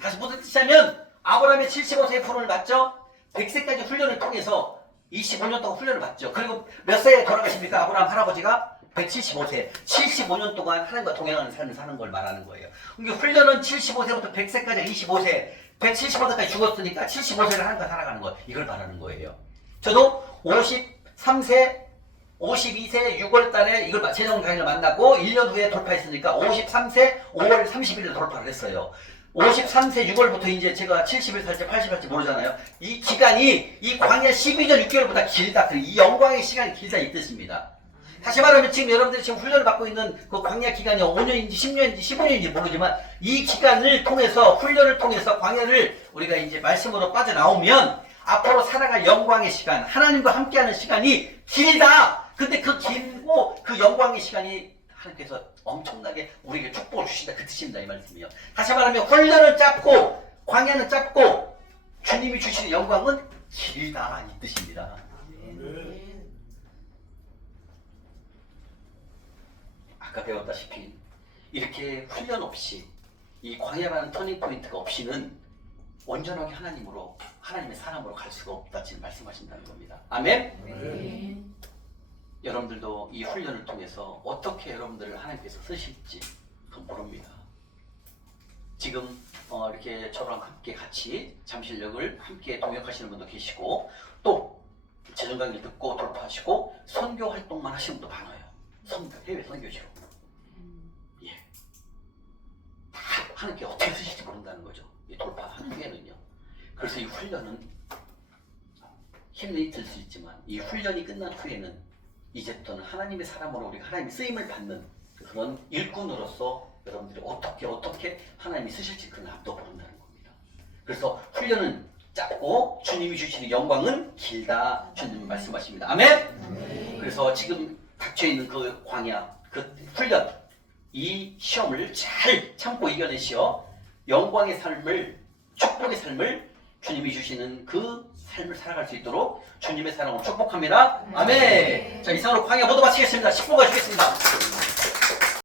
다시 무슨 뜻이냐면 아브라함의 75세의 푸른을 맞죠? 100세까지 훈련을 통해서 25년 동안 훈련을 받죠. 그리고 몇 세에 돌아가십니까? 아브라함 할아버지가 175세 75년 동안 하나님과 동행하는 삶을 사는 걸 말하는 거예요. 그러니까 훈련은 75세부터 100세까지 25세 175세까지 죽었으니까 75세를 하나님과 살아가는 것, 이걸 말하는 거예요. 저도 53세 52세 6월 달에 이걸 재정 강의를 만나고 1년 후에 돌파했으니까 53세 5월 30일에 돌파를 했어요. 53세 6월부터 이제 제가 70일 살지 80일 살지 모르잖아요. 이 기간이 이 광야 12년 6개월보다 길다. 이 영광의 시간이 길다 이 뜻입니다. 다시 말하면 지금 여러분들이 지금 훈련을 받고 있는 그 광야 기간이 5년인지 10년인지 15년인지 모르지만 이 기간을 통해서 훈련을 통해서 광야를 우리가 이제 말씀으로 빠져나오면 앞으로 살아갈 영광의 시간, 하나님과 함께하는 시간이 길다. 근데 그 길고 그 영광의 시간이 하나님께서 엄청나게 우리에게 축복을 주신다. 그 뜻입니다. 이 말씀이요. 다시 말하면 훈련은 짧고 광야는 짧고 주님이 주시는 영광은 길다. 이 뜻입니다. 아까 배웠다시피 이렇게 훈련 없이 이 광야라는 터닝포인트가 없이는 온전하게 하나님으로 하나님의 사람으로 갈 수가 없다 지금 말씀하신다는 겁니다. 아멘? 여러분들도 이 훈련을 통해서 어떻게 여러분들을 하나님께서 쓰실지 그건 모릅니다. 지금 이렇게 저랑 함께 같이 잠실역을 함께 동역하시는 분도 계시고 또 재정 강의를 듣고 돌파하시고 선교 활동만 하시는 분도 많아요. 해외 선교지로. 예. 다 하나님께 어떻게 쓰실지 모른다는 거죠. 이 돌파하는 후에는요. 그래서 이 훈련은 힘이 있을 수 있지만 이 훈련이 끝난 후에는 이제부터는 하나님의 사람으로 우리가 하나님의 쓰임을 받는 그런 일꾼으로서 여러분들이 어떻게 하나님이 쓰실지 그건 아무도 모른다는 겁니다. 그래서 훈련은 짧고 주님이 주시는 영광은 길다. 주님 말씀하십니다. 아멘? 그래서 지금 닥쳐있는 그 광야, 그 훈련, 이 시험을 잘 참고 이겨내시어 영광의 삶을, 축복의 삶을 주님이 주시는 그 삶을 살아갈 수 있도록 주님의 사랑으로 축복합니다. 아멘. 자, 이상으로 광야 모두 마치겠습니다. 10분 가시겠습니다.